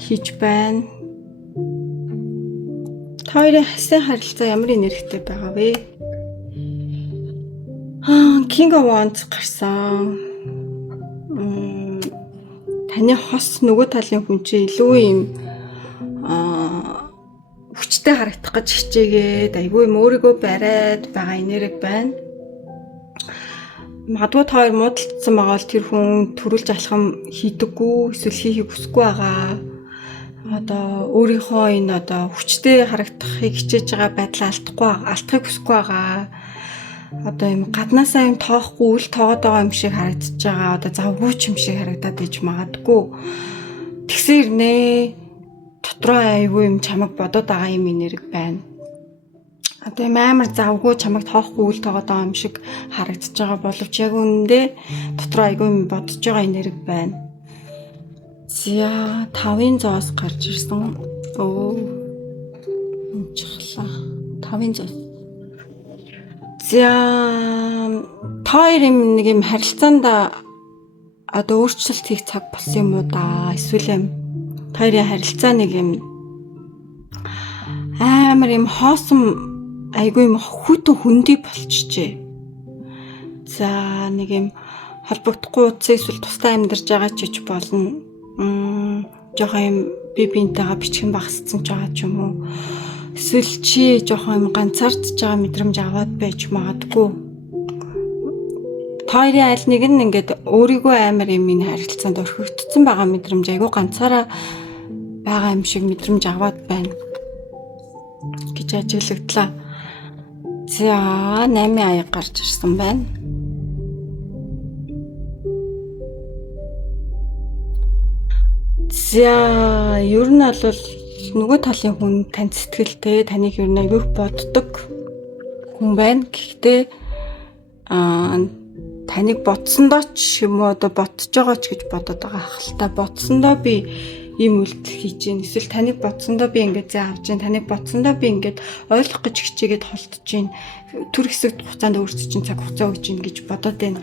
хийж байна. Та хоёрын хасын харилцаа ямар энергитэй байгаа вэ? King of Wands гарсан. Таны хос нөгөө талын хүн чинь илүү юм хүчтэй харагдах гэж хичээгээд айгүй юм өөрийгөө бариад байгаа энерги байна. Магадгүй та хоёр муудалцсан байгаа бол тэр хүн төрүүлж алхам хийдэггүй эсвэл хийхийг хүсэхгүй байгаа. Одоо өөрийнхөө энэ одоо хүчтэй харагдахыг хичээж байгаа байдлаа алдахыг хүсэхгүй байгаа. Одоо юм гаднаасаа юм тоохгүй үл тоогод байгаа юм шиг харагдаж байгаа. Одоо завгүй юм шиг харагдаад иж магадгүй. Тэгсэн ирнэ дотроо айгүй юм чамаг бодоод байгаа юм энерги байна. Одоо юм амар завгүй чамаг тоохгүй үл тоогод байгаа юм шиг харагдаж байгаа боловч яг үнэндээ дотроо айгүй юм бодож байгаа энерги байна. За 5-ын зоос гарч ирсэн. Өө. Унчихлаа. 5-ын зоос. За та хоёрын нэг юм харилцаанд одоо өөрчлөлт хийх цаг болсон юм уу да? Эсвэл юм та хоёрын харилцаа нэг юм амар юм хоосон айгүй юм хүйтэн хөндөй болчихжээ. За нэг юм холбогдохгүй утсаа эсвэл тусдаа амьдарч байгаа ч гэж болно. Жохон юм би биентэйгээ бичгэн багасцсан ч байгаа ч юм уу. Эсвэл чи жохон юм ганцаардж байгаа мэдрэмж аваад байж магадгүй. Та хоёрын аль нэг нь ингээд өөрийгөө амар юм энэ харилцаанд орхигдсон байгаа мэдрэмж айгүй ганцаараа байгаа юм шиг мэдрэмж аваад байна гэж ажиглагдлаа. За 8 аяг гарч ирсэн байна. За ер нь бол нөгөө талын хүн танд сэтгэлтэй, таныг ер нь айгүйх боддог хүн байна. Гэхдээ таныг бодсондоо ч юм уу одоо бодож байгаа ч гэж бодоод байгаа хальтаа бодсондоо би ийм үйлдэл хийж гин. Эсвэл таныг бодсондоо би ингээд зэ авч гин. Таныг бодсондоо би ингээд ойлгох гэж хичээгээд холдож гин. Түр хэсэг хугацаанд өөрсдөж чинь цаг хугацаа өгч гин гэж бодоод байна.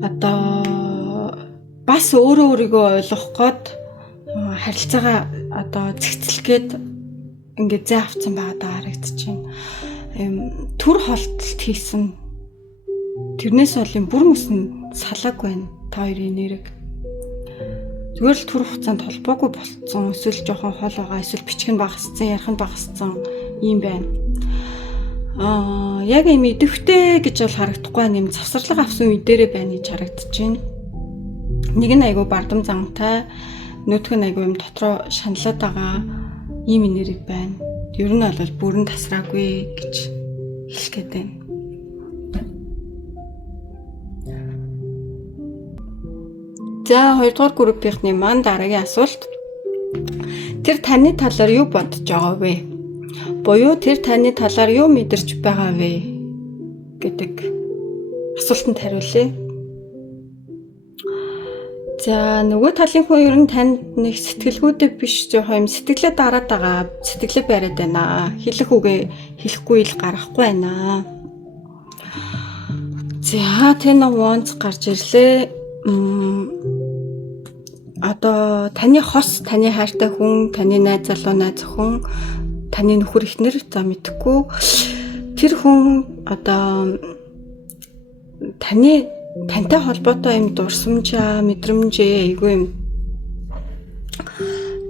Одоо бас өөрийгөө ойлгох гээд харилцаагаа одоо зэгцэлгээд ингээд зэ авцсан байгаа харагдчихээн. Түр холдолт хийсэн. Тэрнээс бол юм бүрэн өсөн салааг байна. Та хоёрын нэрэг. Зүгээр л түр хугацаанд холбоогүй болцсон. Эсвэл жоохон хол байгаа. Эсвэл бичгэн багасцсан, ярих нь багасцсан юм байна. Яг юм идэвхтэй гэж бол харагдахгүй байна. Юм завсарлага авсан үе дээрээ байна гэж харагдчихээн. Нэг нь айгүй бардам зантай, нөгөөх нь айгүй юм дотроо шаналаад байгаа ийм нэрэг байна. Ер нь бол бүрэн тасраагүй гэж хэлэх гээд байна. За 2 дугаар группийнхний маань дараагийн асуулт. Тэр таны талаар юу бодож байгаа вэ? Буюу тэр таны талаар юу мэдэрч байгаа вэ гэдэг асуултанд хариулъя. За нөгөө талын хүн ер нь танд нэг сэтгэлгүйтэй биш жоохон юм сэтгэлээ дараад байгаа, сэтгэлээ бариад байна. Хэлэх үгээ хэлэхгүй ил гарахгүй байна. За тэн онц гарч ирлээ. Одоо таны хос, таны хайртай хүн, таны найз залуу найз охин, таны нөхөр эхнэр за мэдхгүй. Тэр хүн одоо тантай холбоотой юм дурсамжаа, мэдрэмжээ айгүй юм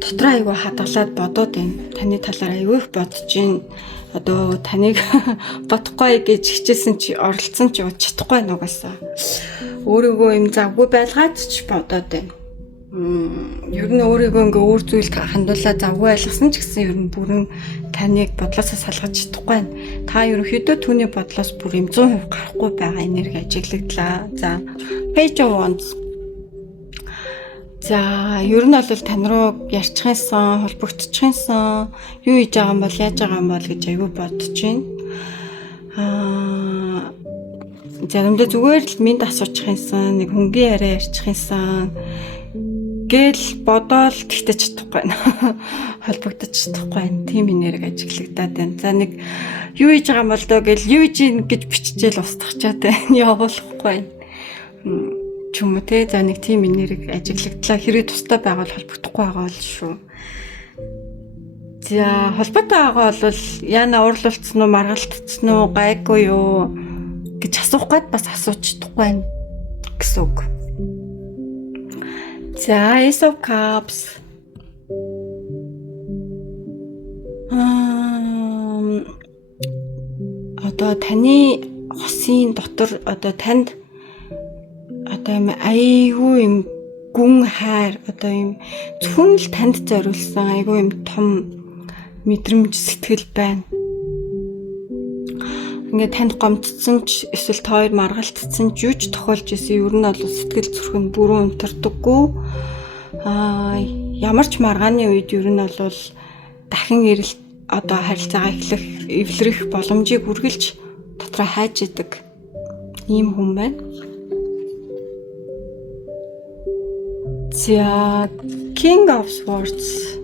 дотроо айгүй хадгалаад бодоод байна. Таны талаар айгүй их бодож байна. Одоо таныг бодохгүй гэж хичээсэн чи оролцсон ч чадахгүй нугасаа. Өөрийгөө юм завгүй байлгаад ч бодоод байна. Ер нь өөрийгөө ингээ өөр зүйлд хандуулаад завгүй ойлгосон ч гэсэн ер нь бүрэн таныг бодлоосоо салгаж чадахгүй байна. Та ерөнхийдөө түүний бодлоос бүр юм 100% гарахгүй байгаа энерги ажиглагдлаа. За page once. За ер нь бол тань руу ярьчихсан, холбогдчихсан, юу хийж байгаа юм бол яаж байгаа юм бол гэж аягүй бодож байна. Заримдаа зүгээр л минь асуучих юмсан, нэг хөнгөн яриа ярьчих юмсан гэл бодоол тэгтэж чадахгүй байна. Холбогдож чадахгүй байна. Тим энерги ажиглагдаад байна. За нэг юу хийж байгаа юм бол доо гэл юу хийж ийн гэж биччихэл устгачаад байна. Явуулахгүй байна. Ч юм уу те. За нэг тим энерги ажиглагдлаа. Хэрэг тустай байгаад холбогдохгүй байгаа бол шүү. За холбоотой байгаа бол яна уурлуулсан уу, маргалтцсан уу, гайгүй юу гэж асуух гээд бас асууж чадахгүй байна гэсэн үг. За Ace of Cups. Одоо таны хосын дотор одоо танд одоо юм айгүй юм гүн хайр одоо юм зөвхөн л танд зориулсан айгүй юм том мэдрэмж сэтгэл байна. Ингээд танд гомдсон ч эсвэл та хоёр маргалтцсан ч юу ч тохиолж исэн ер нь бол сэтгэл зүрхэн бүрэн унтардаггүй. Ямар ч маргааны үед ер нь бол дахин ирэлт одоо харилцаагаа эхлэх эвлэрэх боломжийг үргэлж дотроо хайж идэг ийм хүн байна. За King of Swords.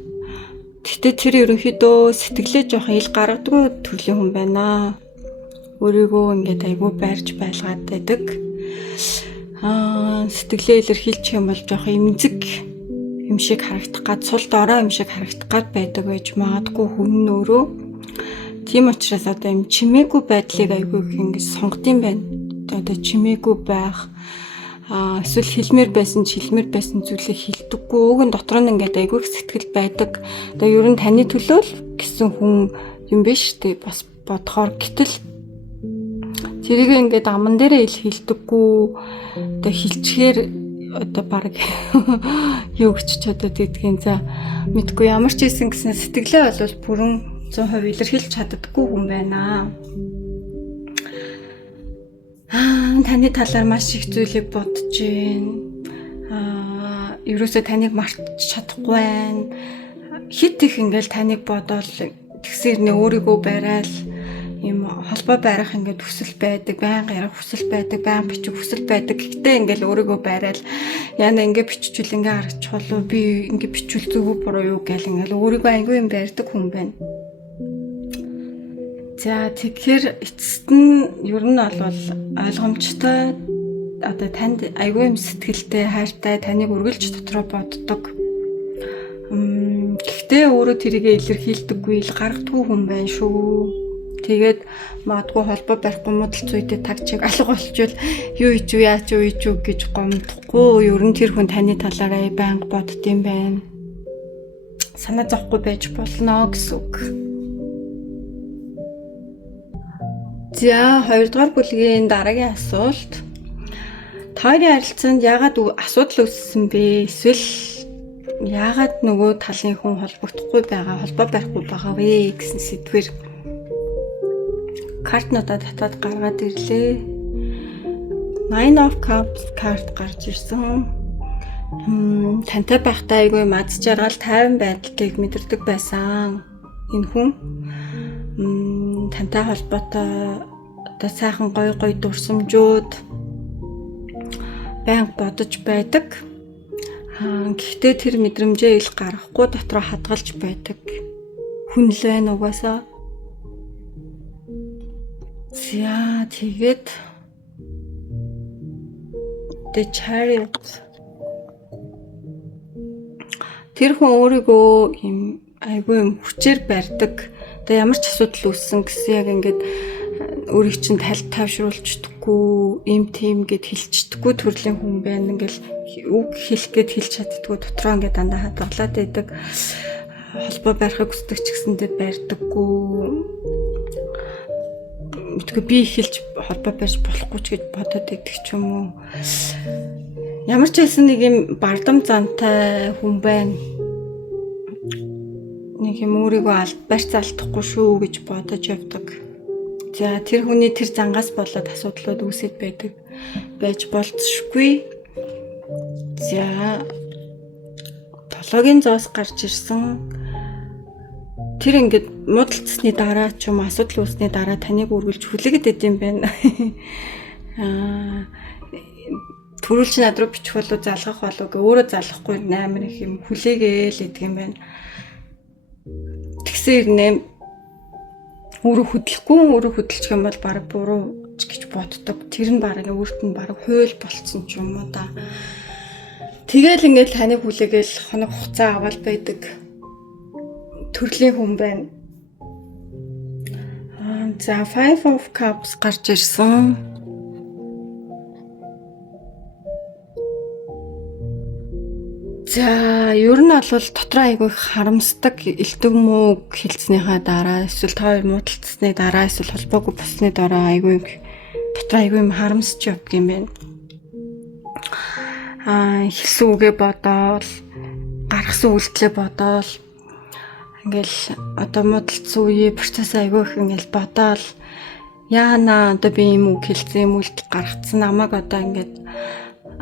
Гэтэ тэр ерөнхийдөө сэтгэлээ жоохон ил гаргадаг төрлийн хүн байна. өөрийгөө ингээд айгүй байрж байлгаад байдаг. Сэтгэлээ илэрхийлчих юм бол жоох эмзэг юм шиг харагдах гад, сул дорой юм шиг харагдах гад байдаг байж магадгүй хүн өөрөө. Тийм учраас одоо юм чимээгүй байдлыг айгүй их ингэж сонгодсон байна. Одоо чимээгүй байх, эсвэл хэлмээр байсан зүйлээ хэлдэггүй, уг нь дотор нь ингээд айгүй их сэтгэл байдаг. Одоо ер нь таны төлөө л гэсэн хүн юм биш үү? Бас бодохоор гэтэл тэрийг ингээд аман дээрээ хэлдэггүй, одоо хэлчихээр одоо баг юу гэж чадаад идэгэн. За мэдгүй, ямар ч ийсэн гэсэн сэтгэлээ бол бүрэн 100% илэрхийлж чаддаггүй хүн байна. Таны талаар маш их зүйлийг бодож байна. Ерөөсөө таныг мартаж чадахгүй байна. Хит их ингээл таныг бодоол тэгсэрнээ өөрийгөө барайл юм холбоо барих ингээд хүсэл байдаг, байнга ярих хүсэл байдаг, байнга бичих хүсэл байдаг. Гэхдээ ингээл өөрийгөө барайл яна ингээд биччихвэл ингээд харагч болов би ингээд бичвэл зөв үү буруу юу гэл ингээл өөрийгөө айгүй юм барьдаг хүн байна. За тэгэхээр эцэст нь ер нь бол ойлгомжтой одоо танд айгүй юм сэтгэлтэй, хайртай, таныг үргэлж дотроо боддог. Гэхдээ өөрөө тэрийгэ илэрхийлдэггүй, ил гаргадаггүй хүн байна шүү. Тэгээд магадгүй холбоо барихгүй муудалц үедээ таг чиг алга болчихвол юу хийж юу яач юу хийж юу гэж гомдохгүй. Ер нь тэр хүн таны талаараа байнга боддсон байна. Санаа зовхгүй байж болно гэсэн үг. За 2 дугаар бүлгийн дараагийн асуулт. Тойрны харилцаанд яагаад асуудал үүссэн бэ? Эсвэл яагаад нөгөө талын хүн холбогдохгүй байгаа, холбоо барихгүй байгаа вэ гэсэн сэдвэр картнуудаа татаад гаргаад ирлээ. Nine of Cups карт гарч ирсэн. Тантай байхдаа айгүй мад жаргал тайван байдлыг мэдэрдэг байсан. Энэ хүн тантай холбоотой одоо сайхан гоё дурсамжууд байнга бодож байдаг. Гэхдээ тэр мэдрэмжээ ил гаргахгүй дотроо хадгалж байдаг хүн л байна угаасаа. За тэгээд The Chariot тэр хүн өөрийгөө юм айгүй юм хүчээр барьдаг. Одоо ямар ч асуудал үүссэн гэсэн яг ингээд өөрийг чинь тавьшруулчихдаггүй, им тийм гэд хэлчихдэггүй төрлийн хүн байна. Ингээл үг хэлэх гээд хэлж чаддаггүй, дотроо ингээд дандаа хадгалаад байдаг. Холбоо барихыг хүсдэг ч гэсэндээ барьдаггүй. Мэдгүй би хэлж холбоо барьж болохгүй ч гэж бодоод байдаг ч юм уу. Ямар ч байсан нэг юм бардам зантай хүн байна. Нэг юм өөрийгөө барьц алдахгүй шүү гэж бодож явдаг. За тэр хүний тэр зангаас болоод асуудлууд үүсэж байдаг байж болцсохгүй. За толгойн зоос гарч ирсэн. Тэр ингээд муудалцсны дараа ч юм асуудал үүснэ дараа таныг үргэлж хүлээгээд идэм байна. Төрүүлж над руу бичих болов залгах болов өөрөө залгахгүй амар их юм хүлээгээл идэг юм байна. Тэгсээр нэм өөрөө хөдөлчих юм бол баг буруу гэж боддог. Тэр нь баг өөрт нь баг хуйл болцсон ч юм уу да. Тэгэл ингээд таныг хүлээгээл хоног хугацаа аваад байдаг төрлийн хүн байна. За Five of Cups гарч ирсэн. За ер нь бол дотроо айгүй харамсдаг элдэг мөг хэлцснийхаа дараа эсвэл та хоёр муудалцсны дараа эсвэл холбоогүй болсны дараа айгүй дотроо айгүй юм харамсч явдаг юм байна. Хэлсэн үгээ бодоол, гаргасан үйлдэлээ бодоол ингээл одоо муудалцсан үе процесс айгүй их ингээл бодоол яана одоо би юм үг хэлсэн юм үйлдэл гаргацсан намайг одоо ингээд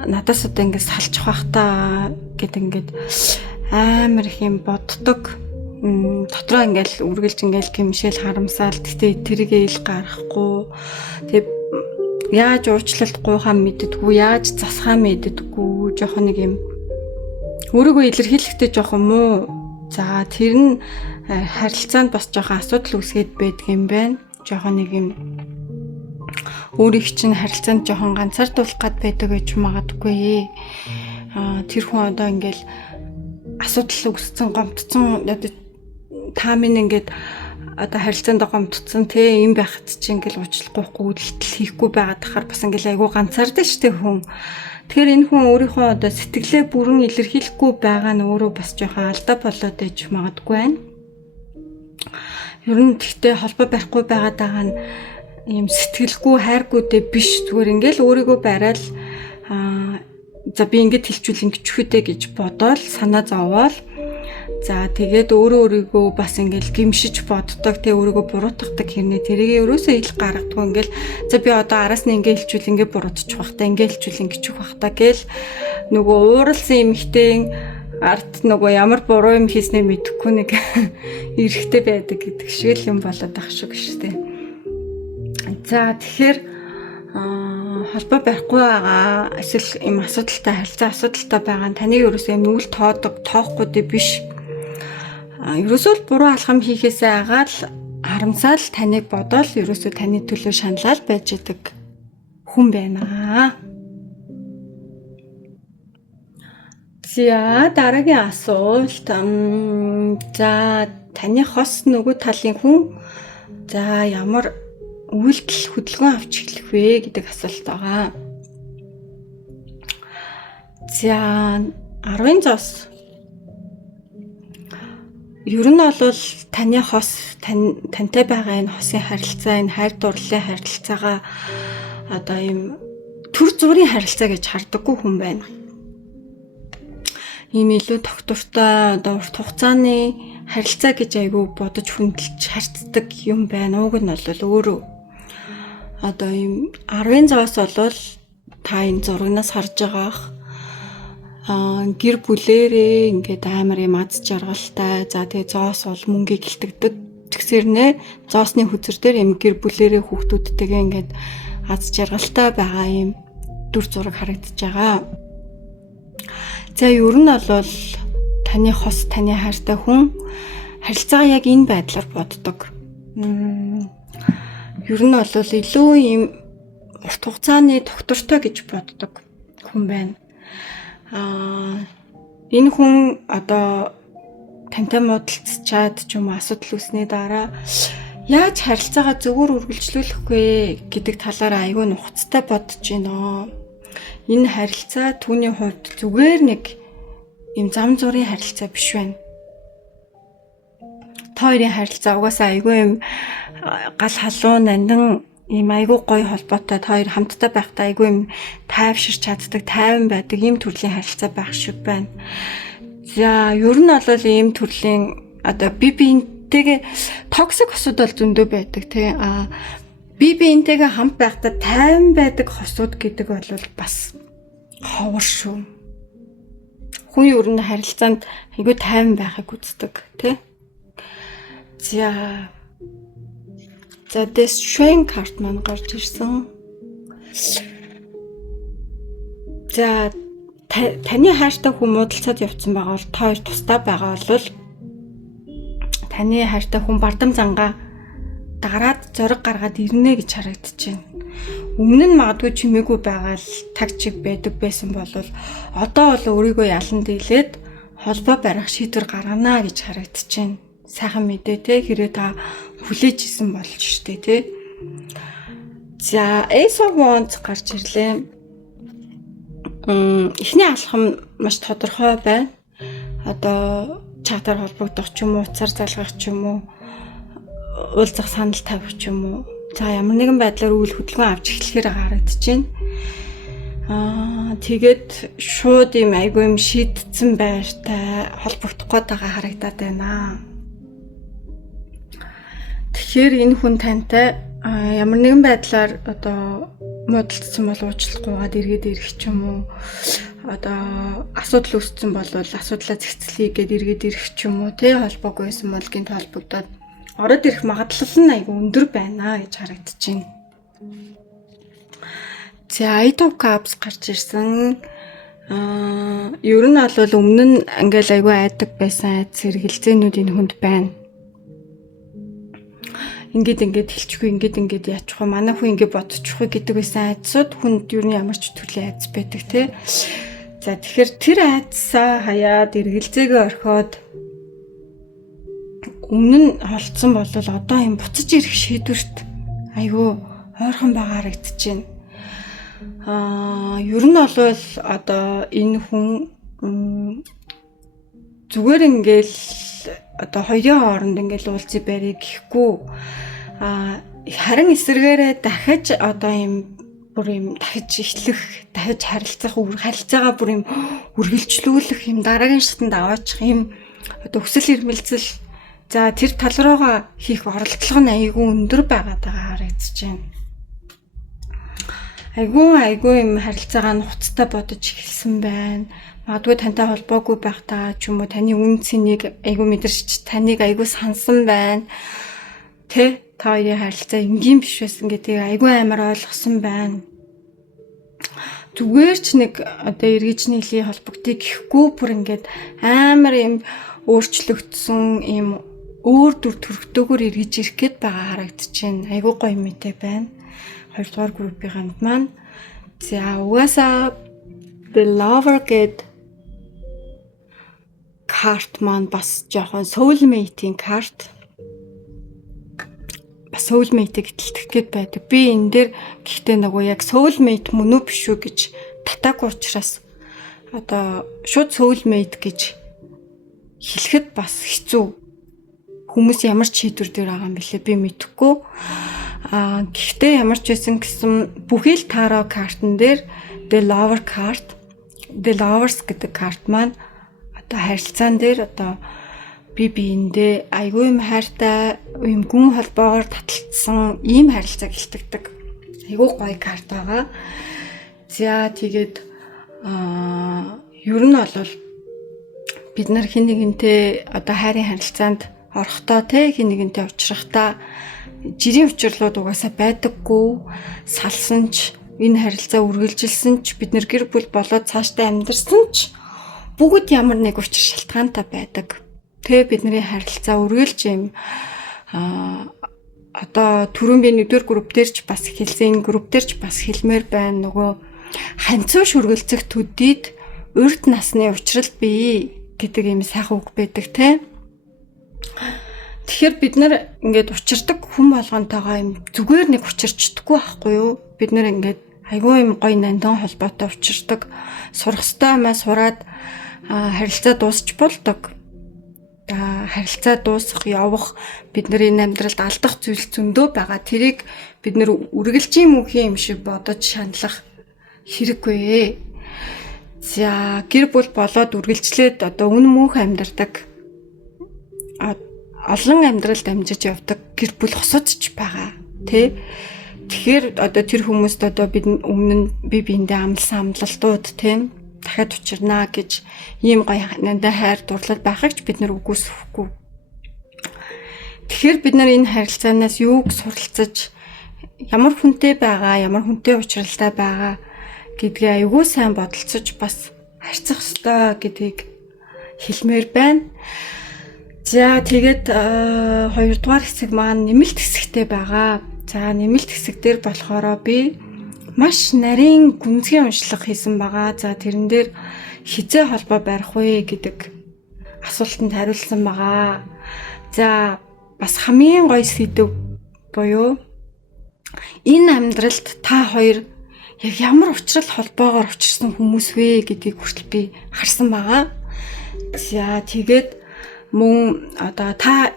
надаас одоо ингээд салчих бах та гэд ингээд амар их юм боддог. Дотроо ингээд үргэлж ингээд гимшээл харамсаал тэгтээ тэрийгээ ил гарахгүй. Тэг яаж уучлалтгүй хам мэддэггүй, яаж засхаа мэддэггүй жоохон нэг юм өөрийгөө илэрхийлэхдээ жоохон муу. За тэр нь харилцаанд бас жоохон асуудал үүсгээд байдаг юм байна. Жоохон нэг юм өөрийг чинь харилцаанд жоохон ганцаардуулах гад байдаг гэж магадгүй. Тэр хүн одоо ингээл асуудал үүссэн, гомдсон та минь ингээд одоо харилцаанд гомдсон те юм байхад чи ингээл уучлахгүй үйлдэл хийхгүй байгаад тахаар бас ингээл айгүй ганцаардаг штэ хүн. Тэгэхээр энэ хүн өөрийнхөө одоо сэтгэлээ бүрэн илэрхийлэхгүй байгаа нь өөрөө бас жоохон алдаа болоод иж магадгүй байна. Ер нь гэхдээ холбоо барихгүй байгаа даа нь ийм сэтгэлгүй хайргүйдээ биш, зүгээр ингээл өөрийгөө барайл за би ингэж хэлчихвэл ингэж хөдөө гэж бодоол санаа зовоол. За тэгээд өөрийгөө бас ингээл гимшиж боддог, тэ өөрийгөө буруутгадаг хэрнээ тэрийг ерөөсөө ил гаргадгүй ингээл за би одоо араас нь ингээ хэлчихвэл ингээ буруутчих бах та, ингээ хэлчихвэл ингэчих бах та гэл нөгөө ууралсан эмхтэн арт нөгөө ямар буруу юм хийснээ мэдэхгүй нэг эрэхтэй байдаг гэдэг шиг л юм болоод ах шиг шүү дээ. За тэгэхээр холбоо барихгүй байгаа эсвэл юм асуудалтай харилцаа асуудалтай байгаа нь таныг ерөөсөө юм нүгэл тоохгүй дээ биш. Ерөөсөө л буруу алхам хийхээсээ агаал харамсаал таныг бодоол ерөөсөө таны төлөө шаналал байж идэг хүн байна. За дараагийн асуулт. За таны хос нөгөө талын хүн за ямар үйлдэл хөдөлгөөн авч эхлэх вэ гэдэг асуулт байгаа. За 10-ын зоос. Ер нь бол таны хос тантай байгаа энэ хосын харилцаа, энэ хайр дурлалын харилцаагаа одоо ийм төр зүрийн харилцаа гэж хардаггүй хүн байна. Ийм илүү тогтвортой одоо урт хугацааны харилцаа гэж айгүй бодож хүндэлж харцдаг юм байна. Уг нь бол өөрөө одоо ийм 10-ын зоос бол та энэ зурагнаас харж байгаах гэр бүлэрээ ингээд амар юм аз жаргалтай. За тэгээ зоос бол мөнгийг гэлтэгдэг. Тэгсэрнэ зоосны хүзэр дээр юм гэр бүлэрээ хүүхдүүдтэйгээ ингээд аз жаргалтай байгаа юм дүр зураг харагдаж байгаа. За ер нь бол таны хос, таны хайртай хүн харилцаагаа яг энэ байдлаар боддог. Ер нь бол илүү юм урт хугацааны тогтвортой гэж боддог хүн байна. Энэ хүн одоо тантай муудалцчаад ч юм уу асуудал үүснээ дараа яаж харилцаагаа зөвөр үргэлжлүүлэх вэ гэдэг талаараа айгүй нухацтай бодож байна. Энэ харилцаа түүний хувьд зүгээр нэг юм зам зургийн харилцаа биш байна. Та хоёрын харилцаа угаасаа айгүй юм гал халуун нандин ийм айгүй гоё холбоотой та хоёр хамтдаа байхдаа айгүй юм тайвширч чаддаг, тайван байдаг ийм төрлийн харилцаа байх шиг байна. За ер нь бол ийм төрлийн одоо биентэйгээ токсик асуудал зөндөө байдаг тий. Биентэйгээ хамт байхдаа тайван байдаг хосууд гэдэг бол бас ховор шүү. Хүн ер нь харилцаанд айгүй тайван байхыг үздэг тий. За дэсшэн карт маань гарч ирсэн. За таны хайртай хүн муудалцаад явцсан байгаа бол та хоёр тусдаа байгаа бол таны хайртай хүн бардам зангаа дараад зориг гаргаад ирнэ гэж харагдаж байна. Өмнө нь магадгүй чимээгүй байгаа л таг чиг байдаг байсан бол одоо бол өөрийгөө ялан дийлээд холбоо барих шийдвэр гаргана гэж харагдаж байна. Сайхан мэдээ те хэрэг та хүлээж исэн болж штэ те. За Ace of Wands гарч ирлээ. Эхний алхам маш тодорхой байна. Одоо чатаар холбогдох ч юм уу, уцаар залгах ч юм уу, уулзах санал тавих ч юм уу. За ямар нэгэн байдлаар үйл хөдөлгөөн авч эхлэхээр харагдаж байна. Тэгээд шууд юм айгүй юм шийдсэн байртай холбогдох гээд байгаа харагдаад байна. Тэгэхээр энэ хүн тантай ямар нэгэн байдлаар одоо муудалцсан бол уучлахгүйгээд эргээд ирэх ч юм уу, одоо асуудал үүссэн бол асуудлаа зэгцлэе гээд эргээд ирэх ч юм уу, тэ холбоогүй байсан бол гинт холбогдоод ороод ирэх магадлал нь айгүй өндөр байна гэж харагдаж байна. За Eight of Cups гарч ирсэн. Ер нь бол өмнө нь ингээл айгүй айдаг байсан айц хэрэгэлзээнүүд энэ хүнд байна. ингээд хэлчихгүй ингээд яачих вэ? Манай хүн ингээд бодчихгүй гэдэг байсан айдсууд хүнд юу ямар ч төрлийн айдас байдаг тий. За тэгэхээр тэр айдсаа хаяад эргэлзээгээ орхиод өмнө нь холдсон бол одоо юм буцаж ирэх шийдвэрт айгүй ойрхон байгаа харагдчихэв. Ер нь бол одоо энэ хүн зүгээр ингээл одоо хоёрын хооронд ингээл уулзъя барыг гэхгүй харин эсэргээрээ дахиж одоо юм бүр юм дахиж эхлэх, дахиж харилцаагаа бүр юм үргэлжлүүлэх юм дараагийн шатанд аваачих юм одоо хүсэл эрмэлзэл за тэр тал руугаа хийх оролдлого нь айгүй өндөр байгаад байгаа харагдчихэв. Айгүй юм харилцаагаа нухацтай бодож эхэлсэн байна. Магадгүй тантай холбоогүй байхдаа ч юм уу таны үн цэнийг айгүй мэдэрч таныг айгүй сансан байна. Тэ та хоёрын харилцаа энгийн биш байсан гэдгийг айгүй амар ойлгосон байна. Зүгээр ч нэг одоо эргэж нийлээ холбогдъё гэхгүй бүр ингээд амар юм өөрчлөгдсөн юм өөр дүр төрхтэйгээр эргэж ирэх гээд байгаа харагдчихэв. Айгүй гоё мэтэй байна. 2 дугаар группийн ганд маань за угаасаа The Lover гэд карт маань бас жоохон soulmate-ийн карт. Бас soulmate-ийг тэлтгэх гээд байдаг. Би энэ дээр гэхдээ нөгөө яг soulmate мөн үү биш үү гэж татаагүй учраас одоо шууд soulmate гэж хэлэхэд бас хэцүү. Хүмүүс ямар ч шийдвэр дээр байгаа юм бэлээ би мэдэхгүй. Гэхдээ ямар ч байсан гэсэн бүхий л таро картн дээр The Lover карт, The Lovers гэдэг карт маань одоо харилцаан дээр одоо биендээ айгүй юм хайртай юм гүн холбоогоор таталцсан ийм харилцааг илтгэдэг. Айгүй гоё карт байгаа. За тэгээд ер нь бол бид нар хин нэгэнтэй одоо хайрын харилцаанд орохдоо те хин нэгэнтэй уулзрахдаа жирийн учирлууд угаасаа байдаггүй. Салсан ч энэ харилцаа үргэлжилсэн ч бид нэр гэр бүл болоод цаашдаа амьдарсан ч бүгд ямар нэг учир шалтгаантай байдаг. Тэ бидний харилцаа үргэлж юм одоо түрүүн би 1-р групп дээр ч бас хэлсэн, групп дээр ч бас хэлмээр байна. Нөгөө ханцуу шүргэлцэх төдийд урд насны учрал бий гэдэг юм сайхан үг байдаг те. Тэгэхээр бид нар ингээд учирдаг хүн болгонтойгоо юм зүгээр нэг учирчдаггүй байхгүй юу? Бид нар ингээд айгүй юм гоё нандин холбоотой учирдаг. Сурах ёстой юмаа сураад харилцаа дуусч болдог. Харилцаа дуусах, явах бидний амьдралд алдах зүйл зөндөө байгаа. Тэрийг бид нар үргэлжийн мөнхийн юм шиг бодож шаналах хэрэггүй. За гэр бүл болоод үргэлжлээд одоо үн мөнх амьдардаг олон амьдралд амжиж явдаг гэр бүл хосоодч байгаа тий. Тэгэхээр одоо тэр хүмүүст одоо бид өмнө нь биендээ амлсан амлалтууд тий дахиад учирнаа гэж ийм гоё нандаа хайр дурлал байхыг ч бид нар үгүйсэхгүй. Тэгэхээр бид нар энэ харилцаанаас юуг суралцаж ямар хүнтэй байгаа, ямар хүнтэй учралтай байгаа гэдгээ аюул сайн бодолцож бас харьцах ёстой гэдгийг хэлмээр байна. За тэгээд 2 дугаар хэсэг маань нэмэлт хэсэгтэй байгаа. За нэмэлт хэсэг дээр болохоор би маш нарийн гүнзгий уншлага хийсэн байгаа. За тэрэн дээр хизээ холбоо барих вэ гэдэг асуултанд хариулсан байгаа. За бас хамгийн гоё сэдв буюу энэ амьдралд та хоёр яг ямар учрал холбоогоор учирсан хүмүүс вэ гэдгийг хүртэл би харсан байгаа. За тэгээд мөн одоо та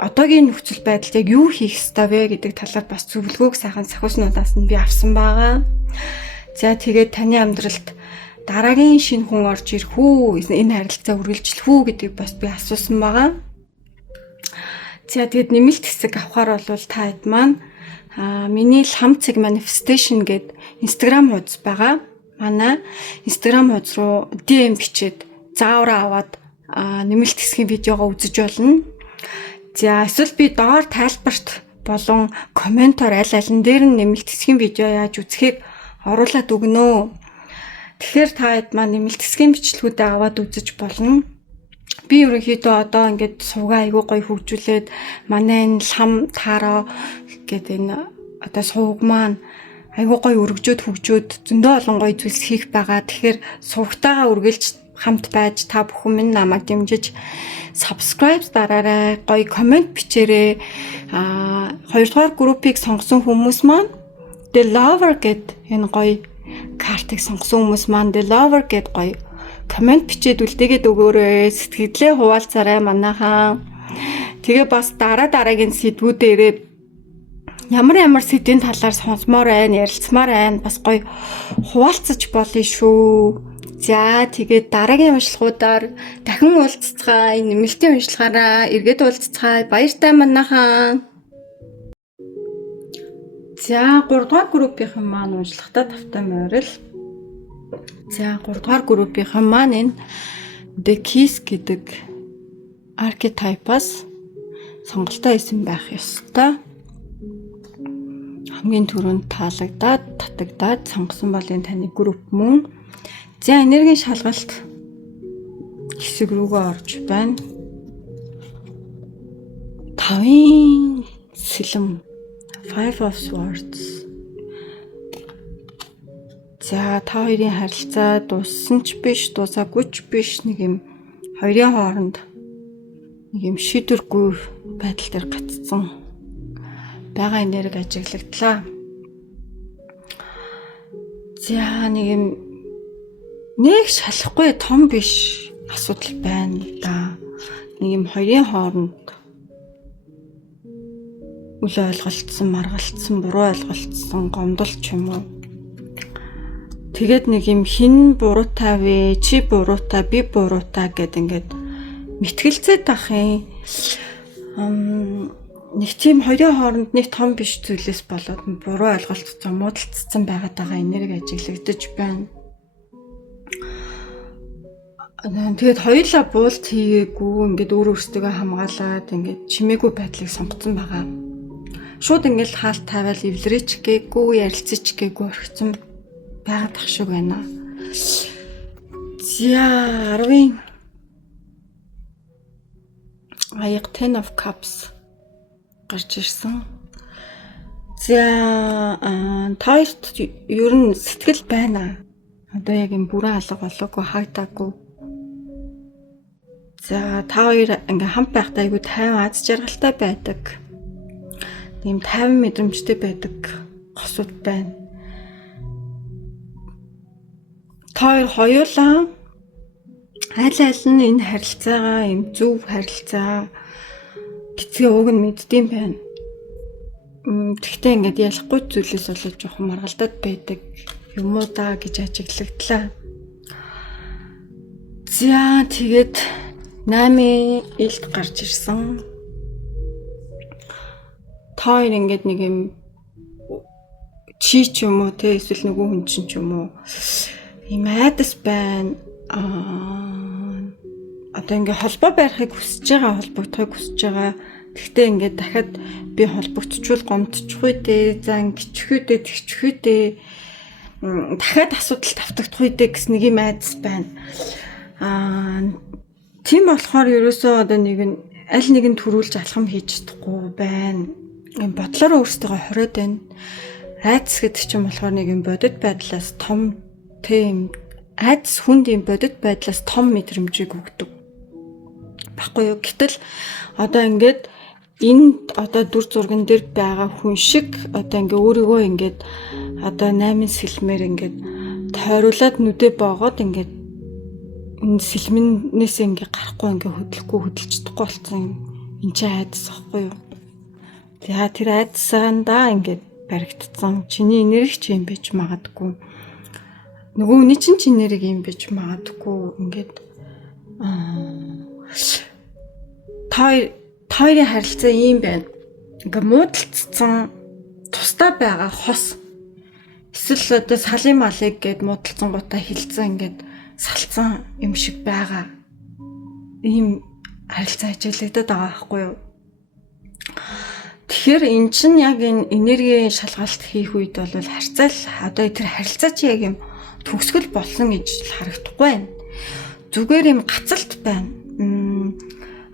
одоогийн нөхцөл байдалд яг юу хийх ёстой вэ гэдэг талаар бас зөвлөгөөг сайхан сахиуснуудаас нь би авсан байгаа. За тэгээд таны амьдралд дараагийн шинэ хүн орж ирэх үү, энэ харилцаа үргэлжлэх үү гэдгийг бас би асуусан байгаа. За тэгээд нэмэлт хэсэг авахар бол та хэд маань миний ламцэг manifestation гэдэг Instagram хуудас байгаа. Манай Instagram хуудас руу DM бичээд заавраа аваад нэмэлт хэсгийн видеогоо үзэж болно. За эсвэл би доор тайлбарт болон комментоор аль алин дээр нь нэмэлт хэсгийн видео яаж үзэхийг оруулаад өгнө. Тэгэхээр та хэд маань нэмэлт хэсгийн бичлэгүүдээ аваад үзэж болно. Би ерөнхийдөө одоо ингээд сувгаа айгүй гоё хөгжүүлээд манай энэ лам таараа гэдэг энэ одоо сувг маань айгүй гоё өргөжөөд хөгжөөд зөндөө олон гоё зүйлс хийх байгаа. Тэгэхээр сувгтайгаа үргэлж хамт байж та бүхэн минь намайг дэмжиж subscribe дараарай, гоё комент бичээрэй. Хоёрдугаар группийг сонгосон хүмүүс маань The Lover гэд энэ гоё картыг сонгосон хүмүүс маань The Lover гэд гоё комент бичээд үлдээгээд өгөөрэй. Сэтгэлдээ хуваалцаарай манайхаа. Тэгээ бас дараагийн сэдвүүдээрээ ямар сэдвийн талаар сонсомоор байна, ярилцмаар байна. Бас гоё хуваалцаж болно шүү. За тэгээд дараагийн уншлагуудаар дахин уулзцгаая. Нэмэлтийн уншлагаараа эргээд уулзцгаая. Баяртай манайхаа. За 3 дугаар группийн маань уншлагатай тавтай морил. За 3 дугаар группийн маань энэ The Kiss гэдэг архетипаас сонголттой исэн байх ёстой. Хамгийн түрүүнд таалагдаад, татагдаад сонгосон бол энэ таны групп мөн. За энергийн шалгалт хэсэг рүүгээ орж байна. 5-ын сэлэм Five of Swords. За та хоёрын харилцаа дууссан ч биш, дуусаагүй ч биш, нэг юм хоёрын хооронд нэг юм шийдвэргүй байдал дээр гацсан байгаа энерги ажиглагдлаа. За нэг юм нэг шалахгүй том биш асуудал байна да. Нэг юм хоёрын хооронд үл ойлголцсон, маргалцсан, буруу ойлголцсон гомдол ч юм уу. Тэгээд нэг юм хин буруутай вэ, чи буруутай, би буруутай гэд ингээд мэтгэлцээд тахын нэг тийм хоёрын хооронд нэг том биш зүйлээс болоод буруу ойлголцсон, муудалцсан байгаад байгаа энерги ажиглагдаж байна. Тэгээд хоёулаа буулт хийгээгүй ингээд өөрөөсөө хамгаалаад ингээд чимээгүй байдлыг сонгоцсон байгаа. Шууд ингээд хаалт тавиал эвлэрэж гээгүй, ярилцаж гээгүй орхисон байгаад ах шиг байна. За 10-ын аяг 10 of Cups гарч ирсэн. За таарт ер нь сэтгэл байна. Одоо яг юм бүрэн алга болоогүй, хаагдаагүй. За та хоёр ингээм хамт байхдаа айгүй тайван аз жаргалтай байдаг. Тийм тайван мэдрэмжтэй байдаг госууд байна. Та хоёулаа аль нь энэ харилцаагаа юм зөв харилцаа гэцгээ уг нь мэддэм байна. Тэгтээ ингээд ялахгүй зүйлээс болоод жоохон маргалдаад байдаг юм уу да гэж ажиглагдлаа. За тэгээд 8-ийн илд гарч ирсэн. Та хоёр ингээд нэг юм чи ч юм уу те эсвэл нөгөө хүн чинь ч юм уу ийм айдас байна. Одоо ингээд холбоо байхыг хүсэж байгаа, холбогдохыг хүсэж байгаа. Тэгтээ ингээд дахиад би холбогдчихвол гомдчих үедээ, за ингэчих үедээ, тэгчих үедээ дахиад асуудал тавтагдах үедээ гэс нэг юм айдас байна. Тийм болохоор ерөөсөө одоо нэг нь аль нэг нь төрүүлж алхам хийж чадахгүй байна. Ийм бодлороо өөрсдөө хориод байна. Айдас гэдэг чинь болохоор нэг юм бодит байдлаас том тийм айдас хүнд ийм бодит байдлаас том мэдрэмжийг өгдөг. Баггүй юу? Гэтэл одоо ингээд энэ одоо дүр зурган дээр байгаа хүн шиг одоо ингээ өөрийгөө ингээд одоо 8 сэлмээр ингээд тойруулаад нүдэ боогод ингээд энэ сэлмэнээс ингээ гарахгүй ингээ хөдлөхгүй хөдөлж чадахгүй болсон юм. Энд чинь айдас ахгүй юу? За тэр айдасаандаа ингээ баригдсан. Чиний энерги ч юм байж магадгүй. Нөгөө хүний чинь энерги юм байж магадгүй. Ингээд тойрын харилцаа ийм байна. Ингээ муудалцсан тусдаа байгаа хос. Эсвэл одоо салын малыг гээд муудалцсан гутаа хилцэн ингээд салцсан юм шиг байгаа. Ийм харилцаа ажиглагдаад байгаа байхгүй юу? Тэгэхээр эн чинь яг энэ энергийн шалгалт хийх үед бол харьцаа л одоо тэр харилцаа чи яг юм төгсгөл болсон гэж харагдахгүй байна. Зүгээр юм гацалт байна.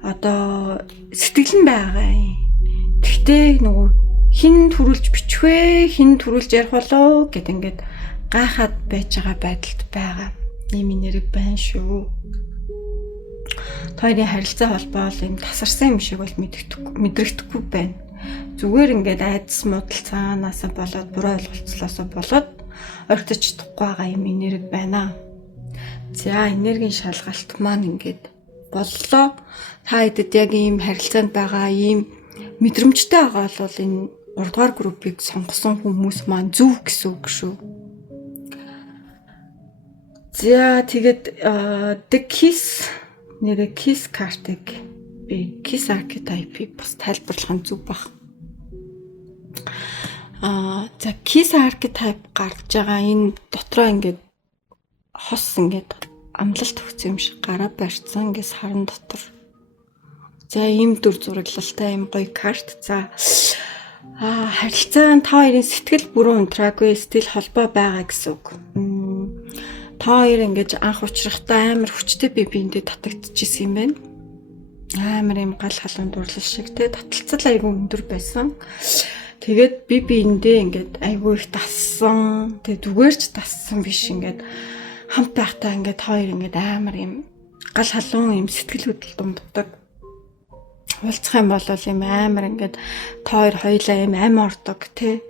одоо сэтгэл нь байгаа юм. Тэгтээ нөгөө хин төрүүлж бичих вэ, хин төрүүлж ярих болоо гэд ингээд гайхаад байж байгаа байдалд байгаа. Ийм нэрэг байна шүү. Хоёрын харилцаа холбоо юм тасарсан юм шиг бол мэдрэгдэхгүй байна. Зүгээр ингээд айдас муудал цаанаасаа болоод буруу ойлголцлоосоо болоод орхитож чадахгүй байгаа юм нэрэг байна. За энергийн шалгалт маань ингээд боллоо. Та хэдэд яг ийм харилцаанд байгаа ийм мэдрэмжтэй байгаа бол энэ 3 дугаар группийг сонгосон хүмүүс маань зөв гэсэн үг шүү. За тэгээд the kiss нэрэ kiss картыг би kiss archetype-ийг бас тайлбарлах нь зөв баг. За kiss archetype гарч байгаа энэ дотроо ингээд хос ингээд амлалт өгсөн юм шиг гараа барьцсан ингээд саран дотор. За ийм дүр зурагlalтай ийм гоё карт. За харилцаан та хоёрын сэтгэл бүрэн унтраагүй сэтгэл холбоо байгаа гэсэн үг. Та хоёр ингэж анх уулзрахдаа амар хүчтэй бие биендээ татагдчихсэн юм байна. Амар юм гал халуун дурлал шиг те таталцал айгүй өндөр байсан. Тэгээд бие биендээ ингээд айгүй их тассан. Тэгээд зүгээрч тассан биш ингээд хамт байхдаа ингээд хоёр ингээд амар юм гал халуун юм сэтгэл хөдлөлт дунддаг. Уулзах юм бол юм амар ингээд та хоёр хоёлаа юм ам ордог те.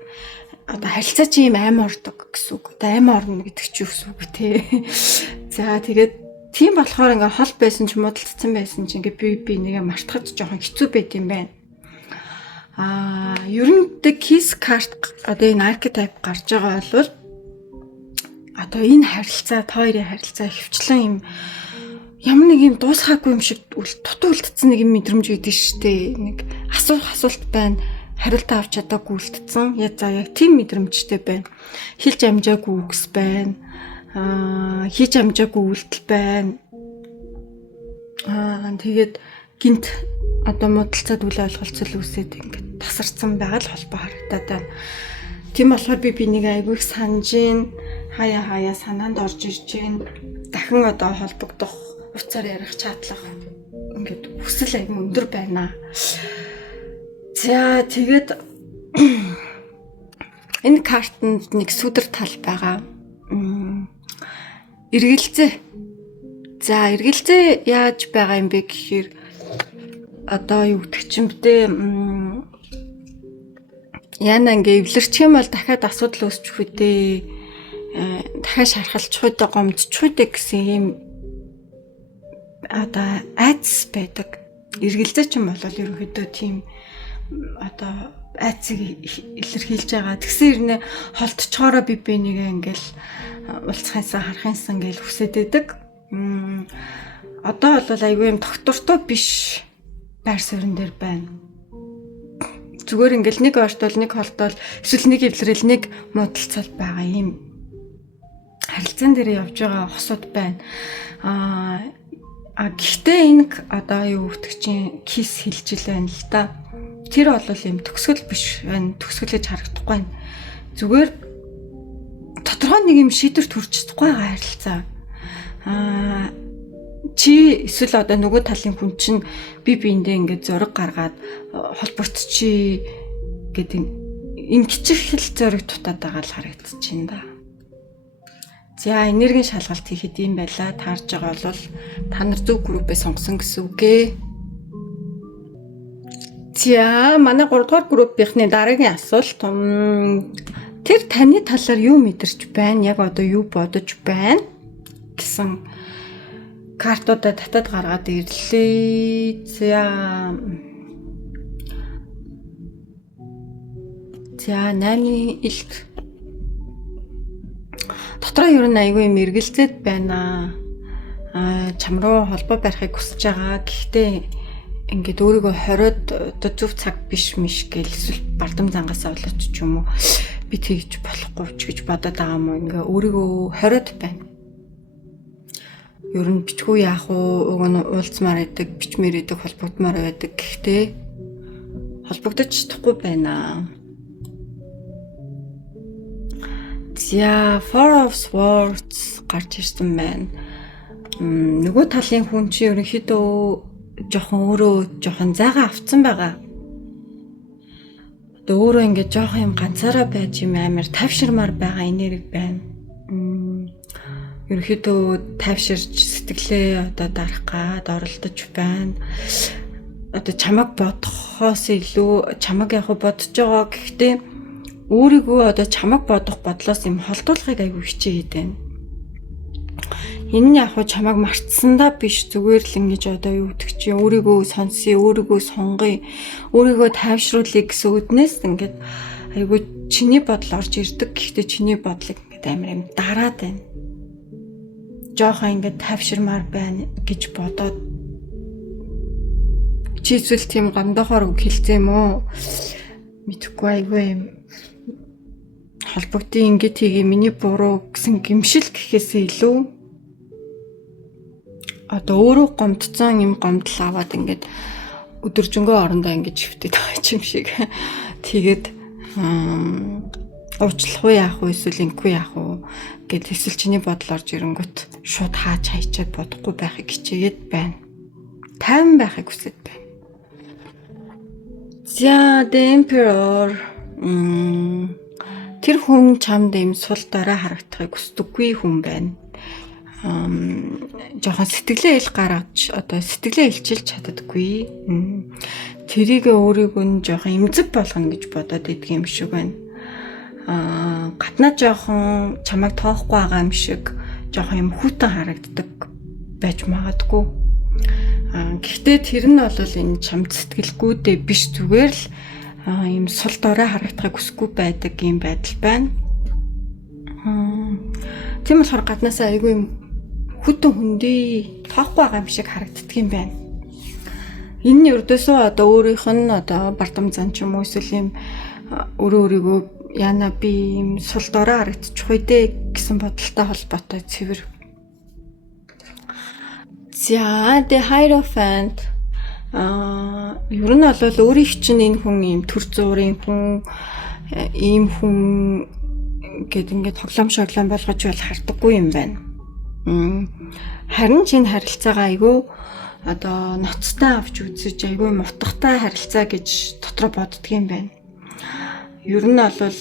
Одоо харилцаа чи юм ам ордог гэсэн үг. Одоо ам орно гэдэг чи юу гэсэн үг те. За тэгээд тийм болохоор ингээд хол байсан ч муудалцсан байсан ч ингээд би нэгэ мартахад жоохон хэцүү байт юм байна. Ер нь kiss card одоо энэ archetype гарч байгаа бол одоо энэ харилцаа та хоёрын харилцаа хөвчлэн юм ямар нэг юм дуусгаагүй юм шиг дутуу үлдсэн нэг юм мэдрэмж өгдөө штэ. Нэг асуулт байна. Хариулт авч чадаагүй үлдсэн. Яг тийм мэдрэмжтэй байна. Хэлж амжаагүй үгс байна. Хийж амжаагүй үйлдэл байна. Тэгээд гинт одоо муудалцаад үл ойлголцол үүсээд ингээд тасарсан байгаа л холбоо харагдаад байна. Тийм болохоор би нэг айгүй их санаж гин хаяа санаанд орж ирж гин дахин одоо холбогдох уцаар ярих чатлах ингээд хүсэл айгүй өндөр байна. За тэгээд энэ картанд нэг сүдэр тал байгаа. Эргэлзээ. За эргэлзээ яаж байгаа юм бэ гэхээр одоо юу гэдэг ч юм бэ яна ингээ эвлэрчих юм бол дахиад асуудал үүсчих үедээ дахиад шархалчих үедээ гомдчих үедээ гэсэн юм одоо айц байдаг. Эргэлзээ ч юм бол ерөнхийдөө тийм одоо айцыг илэрхийлж байгаа. Тэгсэн ирнэ холтчоороо би нэгээ ингээл уулзахынсаа харахынсан ингээл хүсэж байдаг. Одоо бол айгүй юм доктортой биш байр суурин дээр байна. Зүгээр ингээл нэг ойртол нэг холтол эсвэл нэг эвлэрэл нэг муудалцал байгаа юм харилцаан дээр явж байгаа хосууд байна. Гэхдээ энэ одоо юу гэдэг чинь kiss хэлж байна л да. Тэр бол юм төгсгөл биш байна. Төгсгөлж харагдахгүй байна. Зүгээр тодорхой нэг юм шийдвэр төрж чадахгүй байгаа харилцаа. Чи эсвэл одоо нөгөө талын хүн чинь би биендээ ингээд зураг гаргаад холбогдчихъя гэдэг энэ кичих хэл зураг дутаад байгаа л харагдчихээн да. За энергийн шалгалт хийхэд юм байла. Таарж байгаа бол та нар зөв группээ сонгосон гэсэн үгээ. За манай 3 дугаар группийнхны дараагийн асуулт тэр таны талаар юу мэдэрч байна? Яг одоо юу бодож байна гэсэн картуудаа татаад гаргаад ирлээ. За найны илт дотроо ер нь айгүй юм эргэлзээд байна. Чам руу холбоо барихыг хүсэж байгаа. Гэхдээ ингээд өөрийгөө хориод одоо зөв цаг биш миш гэл эсвэл бардам зангаасаа болоод ч юм уу би тэгж болохгүй ч гэж бодоод байгаа юм уу. Ингээ өөрийгөө хориод байна. Ер нь бичгүй яах уу, уг нь уулзмаар байдаг, бичмээр байдаг, холбогдмоор байдаг. Гэхдээ холбогдож чадахгүй байна. За Four of Swords гарч ирсэн байна. нөгөө талын хүн чи ерөнхийдөө жоохон зайгаа авцсан байгаа. Одоо өөрөө ингээд жоохон юм ганцаараа байж юм амар тайвширмаар байгаа энерги байна. Ерөнхийдөө тайвширч сэтгэлээ одоо дарах гад оролдож байна. Одоо чамаг бодохоос илүү чамаг яг бодож байгаа. Гэхдээ өөрийгөө одоо чамаг бодох бодлоос юм холдуулахыг айгүй хичээгээд байна. Энэ нь яг чамаг мартсандаа биш, зүгээр л ингэж одоо юу гэдэг чи өөрийгөө сонсъё, өөрийгөө сонгоё, өөрийгөө тайвшруулъя гэсэн үднээс ингээд айгүй чиний бодол орж ирдэг. Гэхдээ чиний бодлыг ингээд амар юм дараад байна. Жохон ингээд тайвширмаар байна гэж бодоод чи эсвэл тийм гомдохоор үг хэлсэн юм уу? Мэдхгүй айгүй юм холбогдсон ингээд хийгээ миний буруу гэсэн гимшил гэхээсээ илүү одоо өөрөө гомдсон юм гомдол аваад ингээд өдөржингөө орондоо ингээд шивтэд байгаа юм шиг тэгээд уучлах уу яах вэ эсвэл ингүй яах уу гэд эсвэл чиний бодол орж ирэнгүүт шууд хааж хайчаад бодохгүй байхыг хичээгээд байна. Тайван байхыг хүсэж байна. За the emperor тэр хүн чамд юм сул дорой харагдахыг хүсдэггүй хүн байна. Жохон сэтгэлээ ил гаргаж одоо сэтгэлээ илчилж чаддаггүй. Тэрийг өөрийгөө нь жохон эмзэг болгоно гэж бодоод идэх юм шиг байна. Гаднаа жохон чамайг тоохгүй байгаа юм шиг жохон юм хүйтэн харагддаг байж магадгүй. Гэхдээ тэр нь бол энэ чамд сэтгэлгүйдээ биш, зүгээр л юм сул дорой харагдахыг хүсэхгүй байдаг юм байдал байна. Тийм болохоор гаднаасаа айгүй юм хүтэн хүндий тоохгүй байгаа юм шиг харагддаг юм байна. Энэ нь ердөөсөө одоо өөрийнх нь одоо бардам зан ч юм уу эсвэл юм өөрийгөө яна би юм сул дорой харагдчих үе дээ гэсэн бодолтой холбоотой цэвэр. За the Hierophant ер нь бол өөрийнх чинь энэ хүн юм төр зуурын хүн ийм хүн гэдэг ингээд тоглоом шоглоом болгож бол хардаггүй юм байна. Харин чинь харилцаагаа айгүй одоо ноцтой авч үзэж айгүй мутгатай харилцаа гэж дотроо боддөг юм байна. Ер нь бол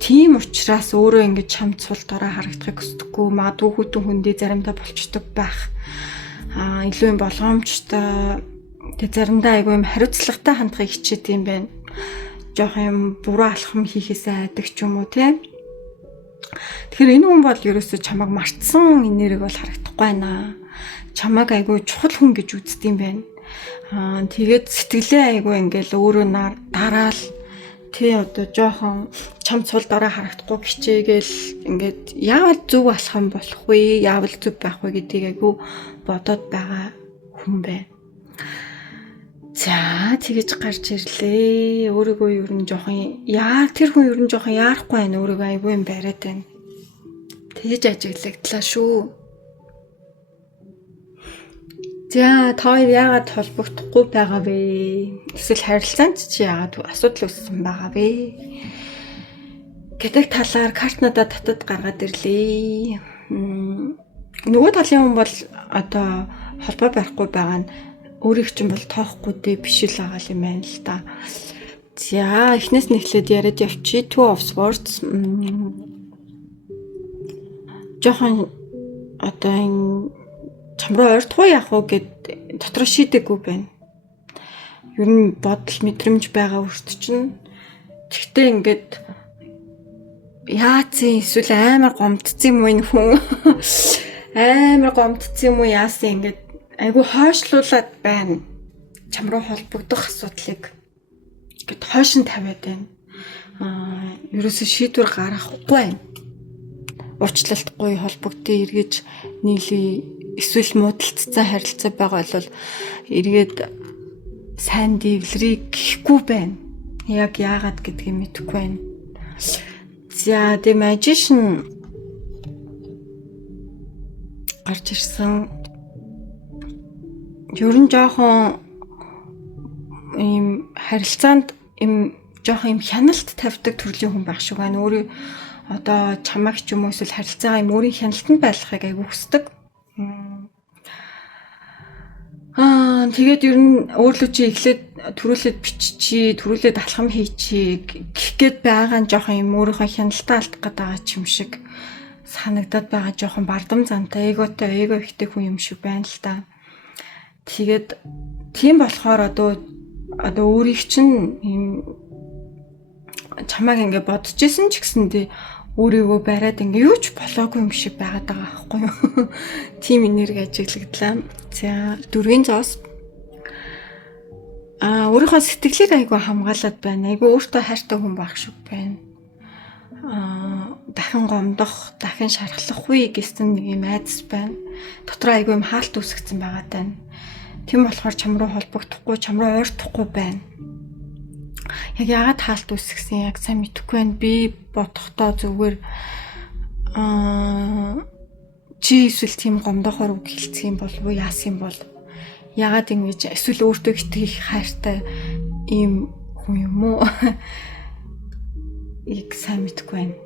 тийм учраас өөрөө ингэж чамд сул дорой харагдахыг хүсдэггүй, магадгүй хүтэн хүндий заримдаа болчдөг байх. Илүү юм болгоомжтой тэг заримдаа айгүй юм хариуцлагатай хандхыг хичээдэг юм байна. Жоох юм буруу алхам хийхээсээ айдаг ч юм уу тийм. Тэгэхээр энэ хүн бол ерөөсөө чамайг мартсан энерги бол харагдахгүй байна. Чамайг айгүй чухал хүн гэж үздэг юм байна. Тэгээд сэтгэлээ айгүй ингээл өөрөө дараал тий одоо жоохон чам цул дараа харагдахгүй хичээгээл ингээд яавал зөв алхам болох вэ? Яавал зөв байх вэ гэдгийг айгүй бодоод байгаа хүн байна. За тэгэж гарч ирлээ. Өөрийгөө ер нь жоохон тэр хүн ер нь жоохон яарахгүй байна. Өөрийгөө айгүй юм бариад байна. Тэгэж ажиглагдлаа шүү. За та хоёр яагаад холбогдохгүй байгаа вэ? Эсвэл харилцаанд чи яагаад асуудал үүссэн байгаа вэ? Гэдэг талаар картнуудаа татад гаргаад ирлээ. Нөгөө талын хүн бол одоо холбоо барихгүй байгаа нь өөрийг чинь бол тоохгүй дээ биш л байгаа юм байна л да. За эхнээс нь эхлээд яриад явчих. Two of Swords. Жохон одоо энэ чамруу ойртгүй яах вэ гэд дотроо шийдэггүй байна. Ер нь бодол мэдрэмж байгаа үрт чинь. Тэгтээ ингээд яацын эсвэл амар гомдсон юм уу энэ хүн? Амар гомдсон юм уу яасан ингээд айгу хойшлуулад байна. Чамруу холбогдох асуудлыг гэд хойшин тавиад байна. Ерөөсөө шийдвэр гаргахгүй байна. Уучлалтгүй холбогдсон эргэж нийлээ эсвэл муудалцсан харилцаа байгаа бол эргээд сайн дэвлэрийг гэхгүй байна. Яг яагаад гэдгийг мэдэхгүй байна. За the Magician гарч ирсэн. Ер нь жоохон ийм харилцаанд ийм жоохон ийм хяналт тавьдаг төрлийн хүн байх шиг байна. Өөрөө одоо чамайг ч юм уу эсвэл харилцаагаа ийм өөрийн хяналтанд байлгахыг айгүй хүсдэг. Тэгээд ер нь өөрлөө чи эхлээд төрүүлээд алхам хийчи гэх гээд байгаа нь жоохон юм өөрийнхөө хяналтаа алдах гээд байгаа ч юм шиг санагдаад байгаа, жоохон бардам зантай, эго ихтэй хүн юм шиг байна л та. Тэгээд тийм болохоор одоо өөрийг чинь юм чамааг ингээ бодож исэн ч гэсэндээ өөрийгөө бариад ингээ юу ч болоогүй юм шиг байгаад байгаа байхгүй юу? Тим энерги ажиглагдлаа. За 4-ийн зоос. Өөрийнхөө сэтгэлийг айгүй хамгаалаад байна. Айгүй өөртөө хайртай хүн байх шиг байна. Дахин гомдох, дахин шархлахгүй гэсэн нэг юм айдас байна. Дотроо айгүй юм хаалт үүсгэсэн байгаа тань. Тийм болохоор чам руу холбогдохгүй, чам руу ойртохгүй байна. Яг яагаад хаалт үүсгэсэн яг сайн мэдэхгүй байна. Би бодохдоо зүгээр чи эсвэл тийм гомдохоор үг хэлцэх юм бол уу яасан юм бол яагаад ингэж эсвэл өөртөө итгэх хайртай ийм хүн юм уу? Яг сайн мэдэхгүй байна.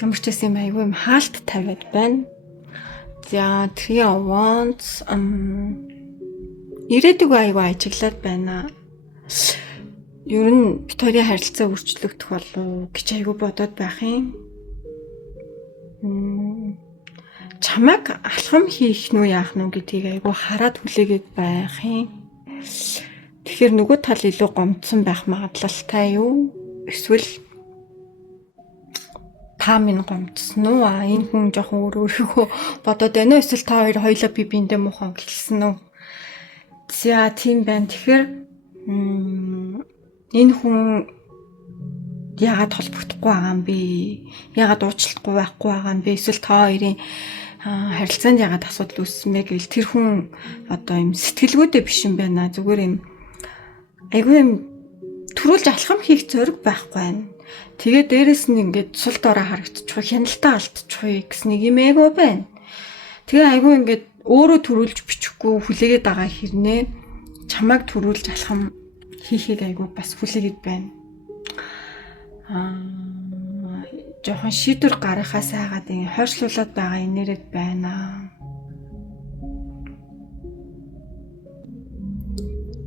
Ямар ч юм айгүй юм хаалт тавиад байна. За 3 wands ирээдүг айгүй ажиглаад байна. Ер нь Викторийн харилцаа өөрчлөгдөх болов гэж айгүй бодоод байх юм. Чамайг алхам хийх нү яах нү гэдгийг айгүй хараад хүлээгээд байх юм. Тэгэхээр нөгөө тал илүү гомдсон байх магадлалтай юу? Эсвэл та минь гомдсон уу? Энэ хүн жоохон өөрийгөө бодоод байна уу? Эсвэл та хоёр хоёлоо би биэндээ муухан гэлсэн үү? За тийм байна. Тэгэхээр энэ хүн яагаад холбогдохгүй байгаа юм бэ? Яагаад уучлахгүй байхгүй байгаа юм бэ? Эсвэл та хоёрын харилцаанд яагаад асуудал үүссэн бэ гэвэл тэр хүн одоо юм сэтгэлгүйтэй биш юм байна. Зүгээр юм айгүй юм төрүүлж алхам хийх зориг байхгүй байна. Тэгээ дээрэс нь ингээд сул дорой харагдчих, хяналтаа алдчих гэсэн нэг юм эго байна. Тэгээ айгүй ингээд өөрөө төрүүлж бичихгүй хүлээгээд байгаа хэрнээ чамайг төрүүлж алхам хийхийг айгүй бас хүлээгээд байна. Жохон шийдвэр гаргахаас хайгаад хойшлуулад байгаа инээрэд байна.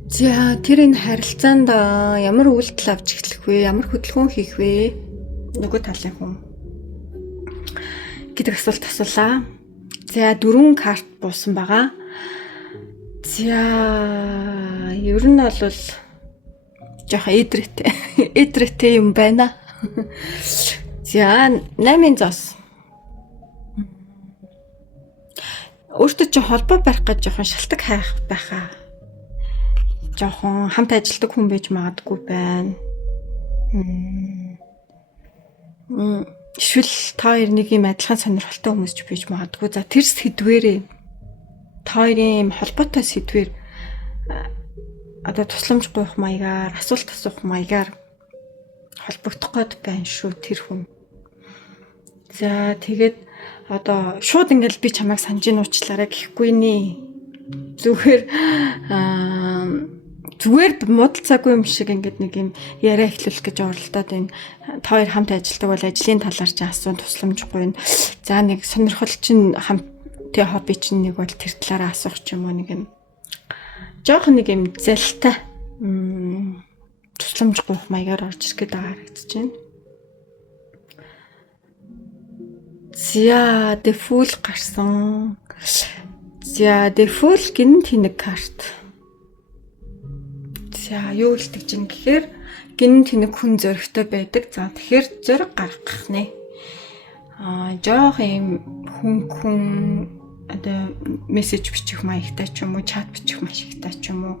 За тэр энэ харилцаанд ямар үйлдэл авч эхлэх вэ? Ямар хөдөлгөөн хийх вэ? Нөгөө талын хүн гэдэг асуулт асуулаа. За 4 карт буусан байгаа. За ер нь бол жохон эдрэтэй юм байна. За 8-ын зоос. Өөртөө ч холбоо барих гэж жохон шалтак хайх байхаа. Жохон хамт ажилладаг хүн байж магадгүй байна. Эсвэл та хоёр нэг юм адилхан сонирхолтой хүмүүс ч байж магадгүй. За тэр сэдвэрээ та хоёрын холбоотой сэдвэр одоо тусламж гуйх маягаар, асуулт асуух маягаар холбогдох гээд байна шүү тэр хүн. За тэгээд одоо шууд ингээл би чамайг санаж нуучлаарай гэхгүй нэ. Зүгээр муудалцаагүй юм шиг ингээд нэг юм яриа эхлүүлэх гэж оролдоод байна. Та хоёр хамт ажилладаг бол ажлын талаар ч асуун тусламж гуйна. За нэг сонирхол чинь хамт тэ хобби чинь нэг бол тэр талаараа асуух ч юм уу нэг юм. Жоох нэг юм залтай тусламж гуйх маягаар орж ирэх гээд байгаа харагдаж байна. За The Fool гарсан. За The Fool гин тэнэг карт. За юу хэлдэг чинь гэхээр гин тэнэг хүн зөрөгтэй байдаг. За тэгэхээр зөрөг гаргах нэ. Жоох юм хүн одоо мессеж бичих маягтай ч юм уу, чат бичих маягтай ч юм уу.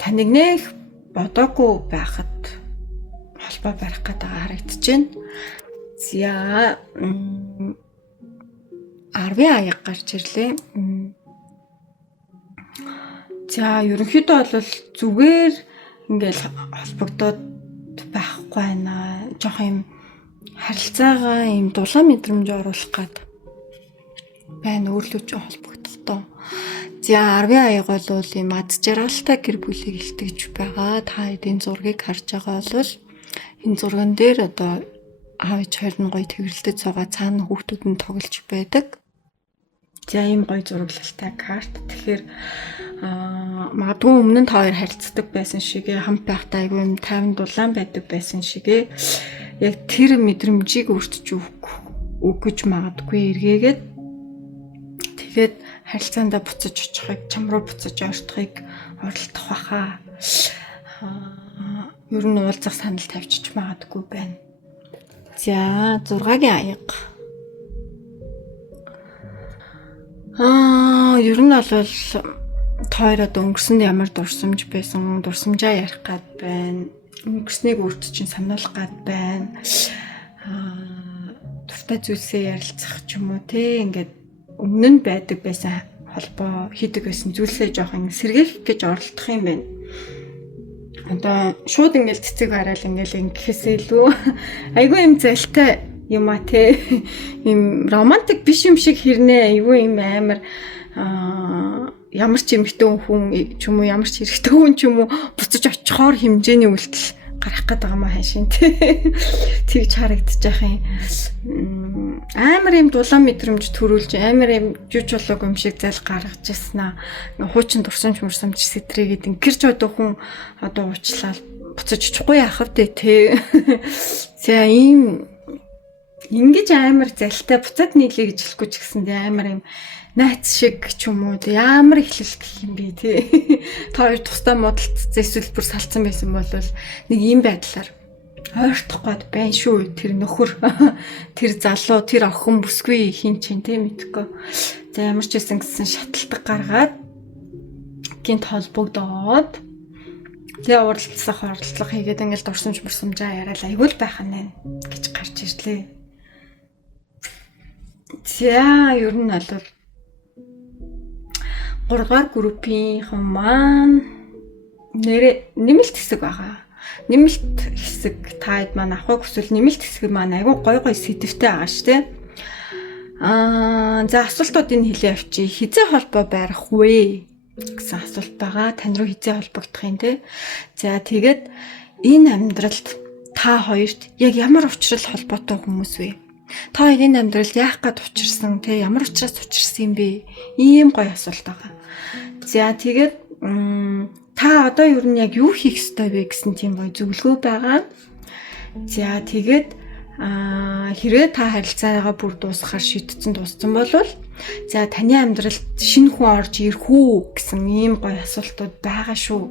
Таныг нэх бодоогүй байхад холбоо барих гэдэг харагдаж байна. За 10 аяг гарч ирлээ. За ерөнхийдөө бол зүгээр ингээл холбогдоод байхгүй байна. Жохо юм харилцаагаа юм дулаан мэдрэмж оруулах гээд байна өөрлөө ч холбогдолтой. За 10 аяг бол юм ад жаргалтай гэр бүлийг илтгэж байгаа. Та эдийн зургийг харж байгаа бол энэ зурган дээр одоо аав ээж хоёр нь гоё тэрэлдэж байгаа цаана хүүхдүүд нь тоглож байдаг. За ийм гоё зураглалтай карт. Тэгэхээр магадгүй өмнө нь та хоёр харилцдаг байсан шигээ хамт байхдаа айгүй юм тайван дулаан байдаг байсан шигээ яг тэр мэдрэмжийг өөртөө өгөх магадгүй эргээгээд тэгээд харилцаандаа буцаж очихыг, чам руу буцаж ордохыг оролдох баха. Ер нь уулзах санал тавьчих магадгүй байна. За 6-гийн аяга. Ер нь бол тойроод өнгөрсөнд ямар дурсамж байсан, дурсамжаа ярих гад байна. Өнгөрснийг өөртөө чинь сануулах гад байна. Дуртай зүйлсээ ярилцах ч юм уу те ингээд өмнө нь байдаг байсан холбоо хийдэг байсан зүйлсээ жоохон сэргээх гэж оролдох юм байна. Одоо шууд ингээл цэцэг хараад ингээл ингэхээсээ илүү айгүй юм залтай юм а те юм романтик биш юм шиг хэрнээ айгүй юм амар ямар ч эмэгтэй хүн ч юм уу ямар ч хэрэгтэй хүн ч юм уу буцаж очихоор хэмжээний үйлдэл гарах гэдэг юм аа хашийн тэгж харагдчих юм амар юм дулаан мэдрэмж төрүүлж амар юм жиж болоог юм шиг зал гаргаж яснаа хуучин дурсамж мөрсөмж сэтрээгээд ингэрч одоо хүн одоо уучлаад буцаж очихгүй яах вэ те за ийм ингэж амар залтай буцаад нийлээ гэж хэлэхгүй ч гэсэн амар юм найц шиг ч юм уу ямар эхлэл гэх юм бэ те та хоёр тусдаа модалцсан эсвэл бүр салцсан байсан бол нэг ийм байдлаар ойртох гээд байна шүү тэр нөхөр тэр залуу тэр охин бүсгүй хин чин те мэдхгүй за ямар ч байсан гэсэн шаталдаг гаргаад гинт холбогдоод тэгээ уралдсах оролдлого хийгээд ингээл дурсамж мөрсөмжаа яриад айгуул байх нь гэж гарч ирлээ. За ер нь бол 3-р группийн маань нэмэлт хэсэг байгаа. Нэмэлт хэсэг таад маань авахыг хүсвэл нэмэлт хэсэг маань айгүй гой сэдвтэй байгаа шүү дээ. За асуултуудыг хэлээ авчи. Хизээ холбоо барих вэ гэсэн асуулт байгаа. Тань руу хизээ холбогдох юм те. За тэгээд энэ амьдралд та хоёрт яг ямар учрал холбоотой хүмүүс вэ? Та хоёрын амьдралд яах гээд учирсан те ямар учраас учирсан юм бэ? Ийм гоё асуулт байгаа. За тэгээд та одоо ер нь яг юу хийх ёстой вэ гэсэн тийм гоё зөвлөгөө байгаа. За тэгээд хэрвээ та харилцаагаа бүр дуусгахаар шийдсэн дууссан болвол за таны амьдралд шинэ хүн орж ирэх үү гэсэн ийм гоё асуултууд байгаа шүү.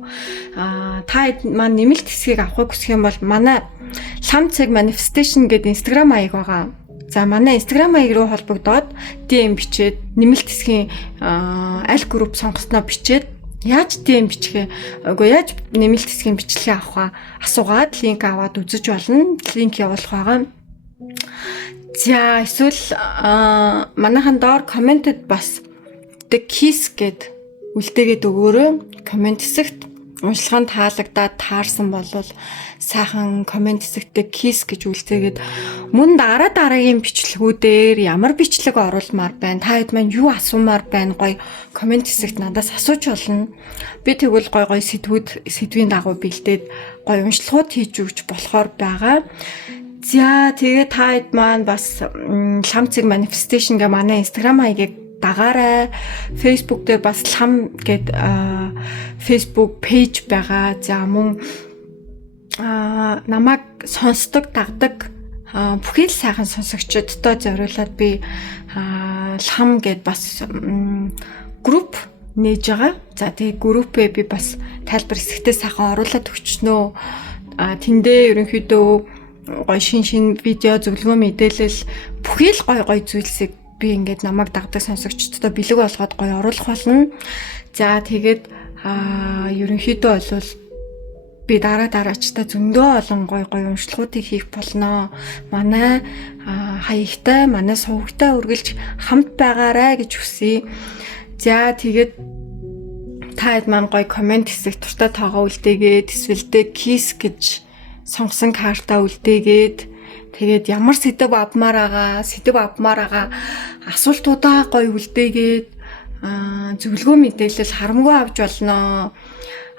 Та маань нэмэлт хэсгийг авахыг хүсэх юм бол манай лам цаг manifestation гэдэг Instagram хаяг байгаа. За манай Instagram хаяг руу холбогдоод DM бичээд нэмэлт хэсгийн аль групп сонгосноо бичээд яаж DM бичихээ үгүй яаж нэмэлт хэсгийн бичлэгээ авах асуугаад линк аваад үзэж болно. Линк явуулах байгаа. За эсвэл манайхан доор commented бас the kiss гэд үлдээгээд өгөөрэй. Коммент хэсэгт уншлагын таалагдаад таарсан болвол сайхан коммент хэсэгтээ kiss гэж үлдээгээд мөн дараагийн бичлэгүүдээр ямар бичлэг оруулмаар байна, та хэд маань юу асуумаар байна гоё коммент хэсэгт надаас асууж болно. Би тэгвэл гоё сэдвийн дагуу бэлдээд гоё уншлагууд хийж өгч болохоор байгаа. За тэгээ та хэд маань бас ламцэг manifestation гэ манай Instagram хаягийг дагаарай. Facebook дээр бас лам гэд Facebook пэйж байгаа. За мөн намайг сонсдог, дагдаг бүхий л сайхан сонсогчдод зориулаад би лам гэд бас групп нээж байгаа. За тэгээ группээ би бас тайлбар хэсэгтээ сайхан оруулаад өгчнөө. Тэндээ ерөнхийдөө гоё шин видео зөвлөгөө мэдээлэл бүхий л гоё зүйлсийг би ингээд намайг дагдаг сонсогчдод бэлэг болгоод гоё оруулах болно. За тэгээд ерөнхийдөө бол би дараачтай зөндөө олон гоё уншлагуудыг хийх болно. Манай хаягтай, манай сувагтай үргэлж хамт байгаарай гэж хүсье. За тэгээд та хэд маань гоё коммент хэсэг туртаа тоогоо үлдээгээд эсвэл kiss гэж сонгосон картаа үлдээгээд тэгээд ямар сэдв авмаар байгаа асуултуудаа гоё үлдээгээд зөвлөгөө мэдээлэл харамгүй авч болно.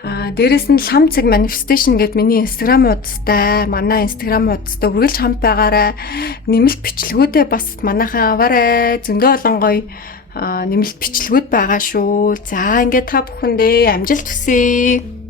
Дээрээс нь ламцэг manifestation гэд миний Instagram хуудастай, манай Instagram хуудастай үргэлж хамт байгаарай. Нэмэлт бичлэгүүдээ бас манайхан аваарай. Зөндөө олон гоё нэмэлт бичлэгүүд байгаа шүү. За ингээд та бүхэндээ амжилт хүсье.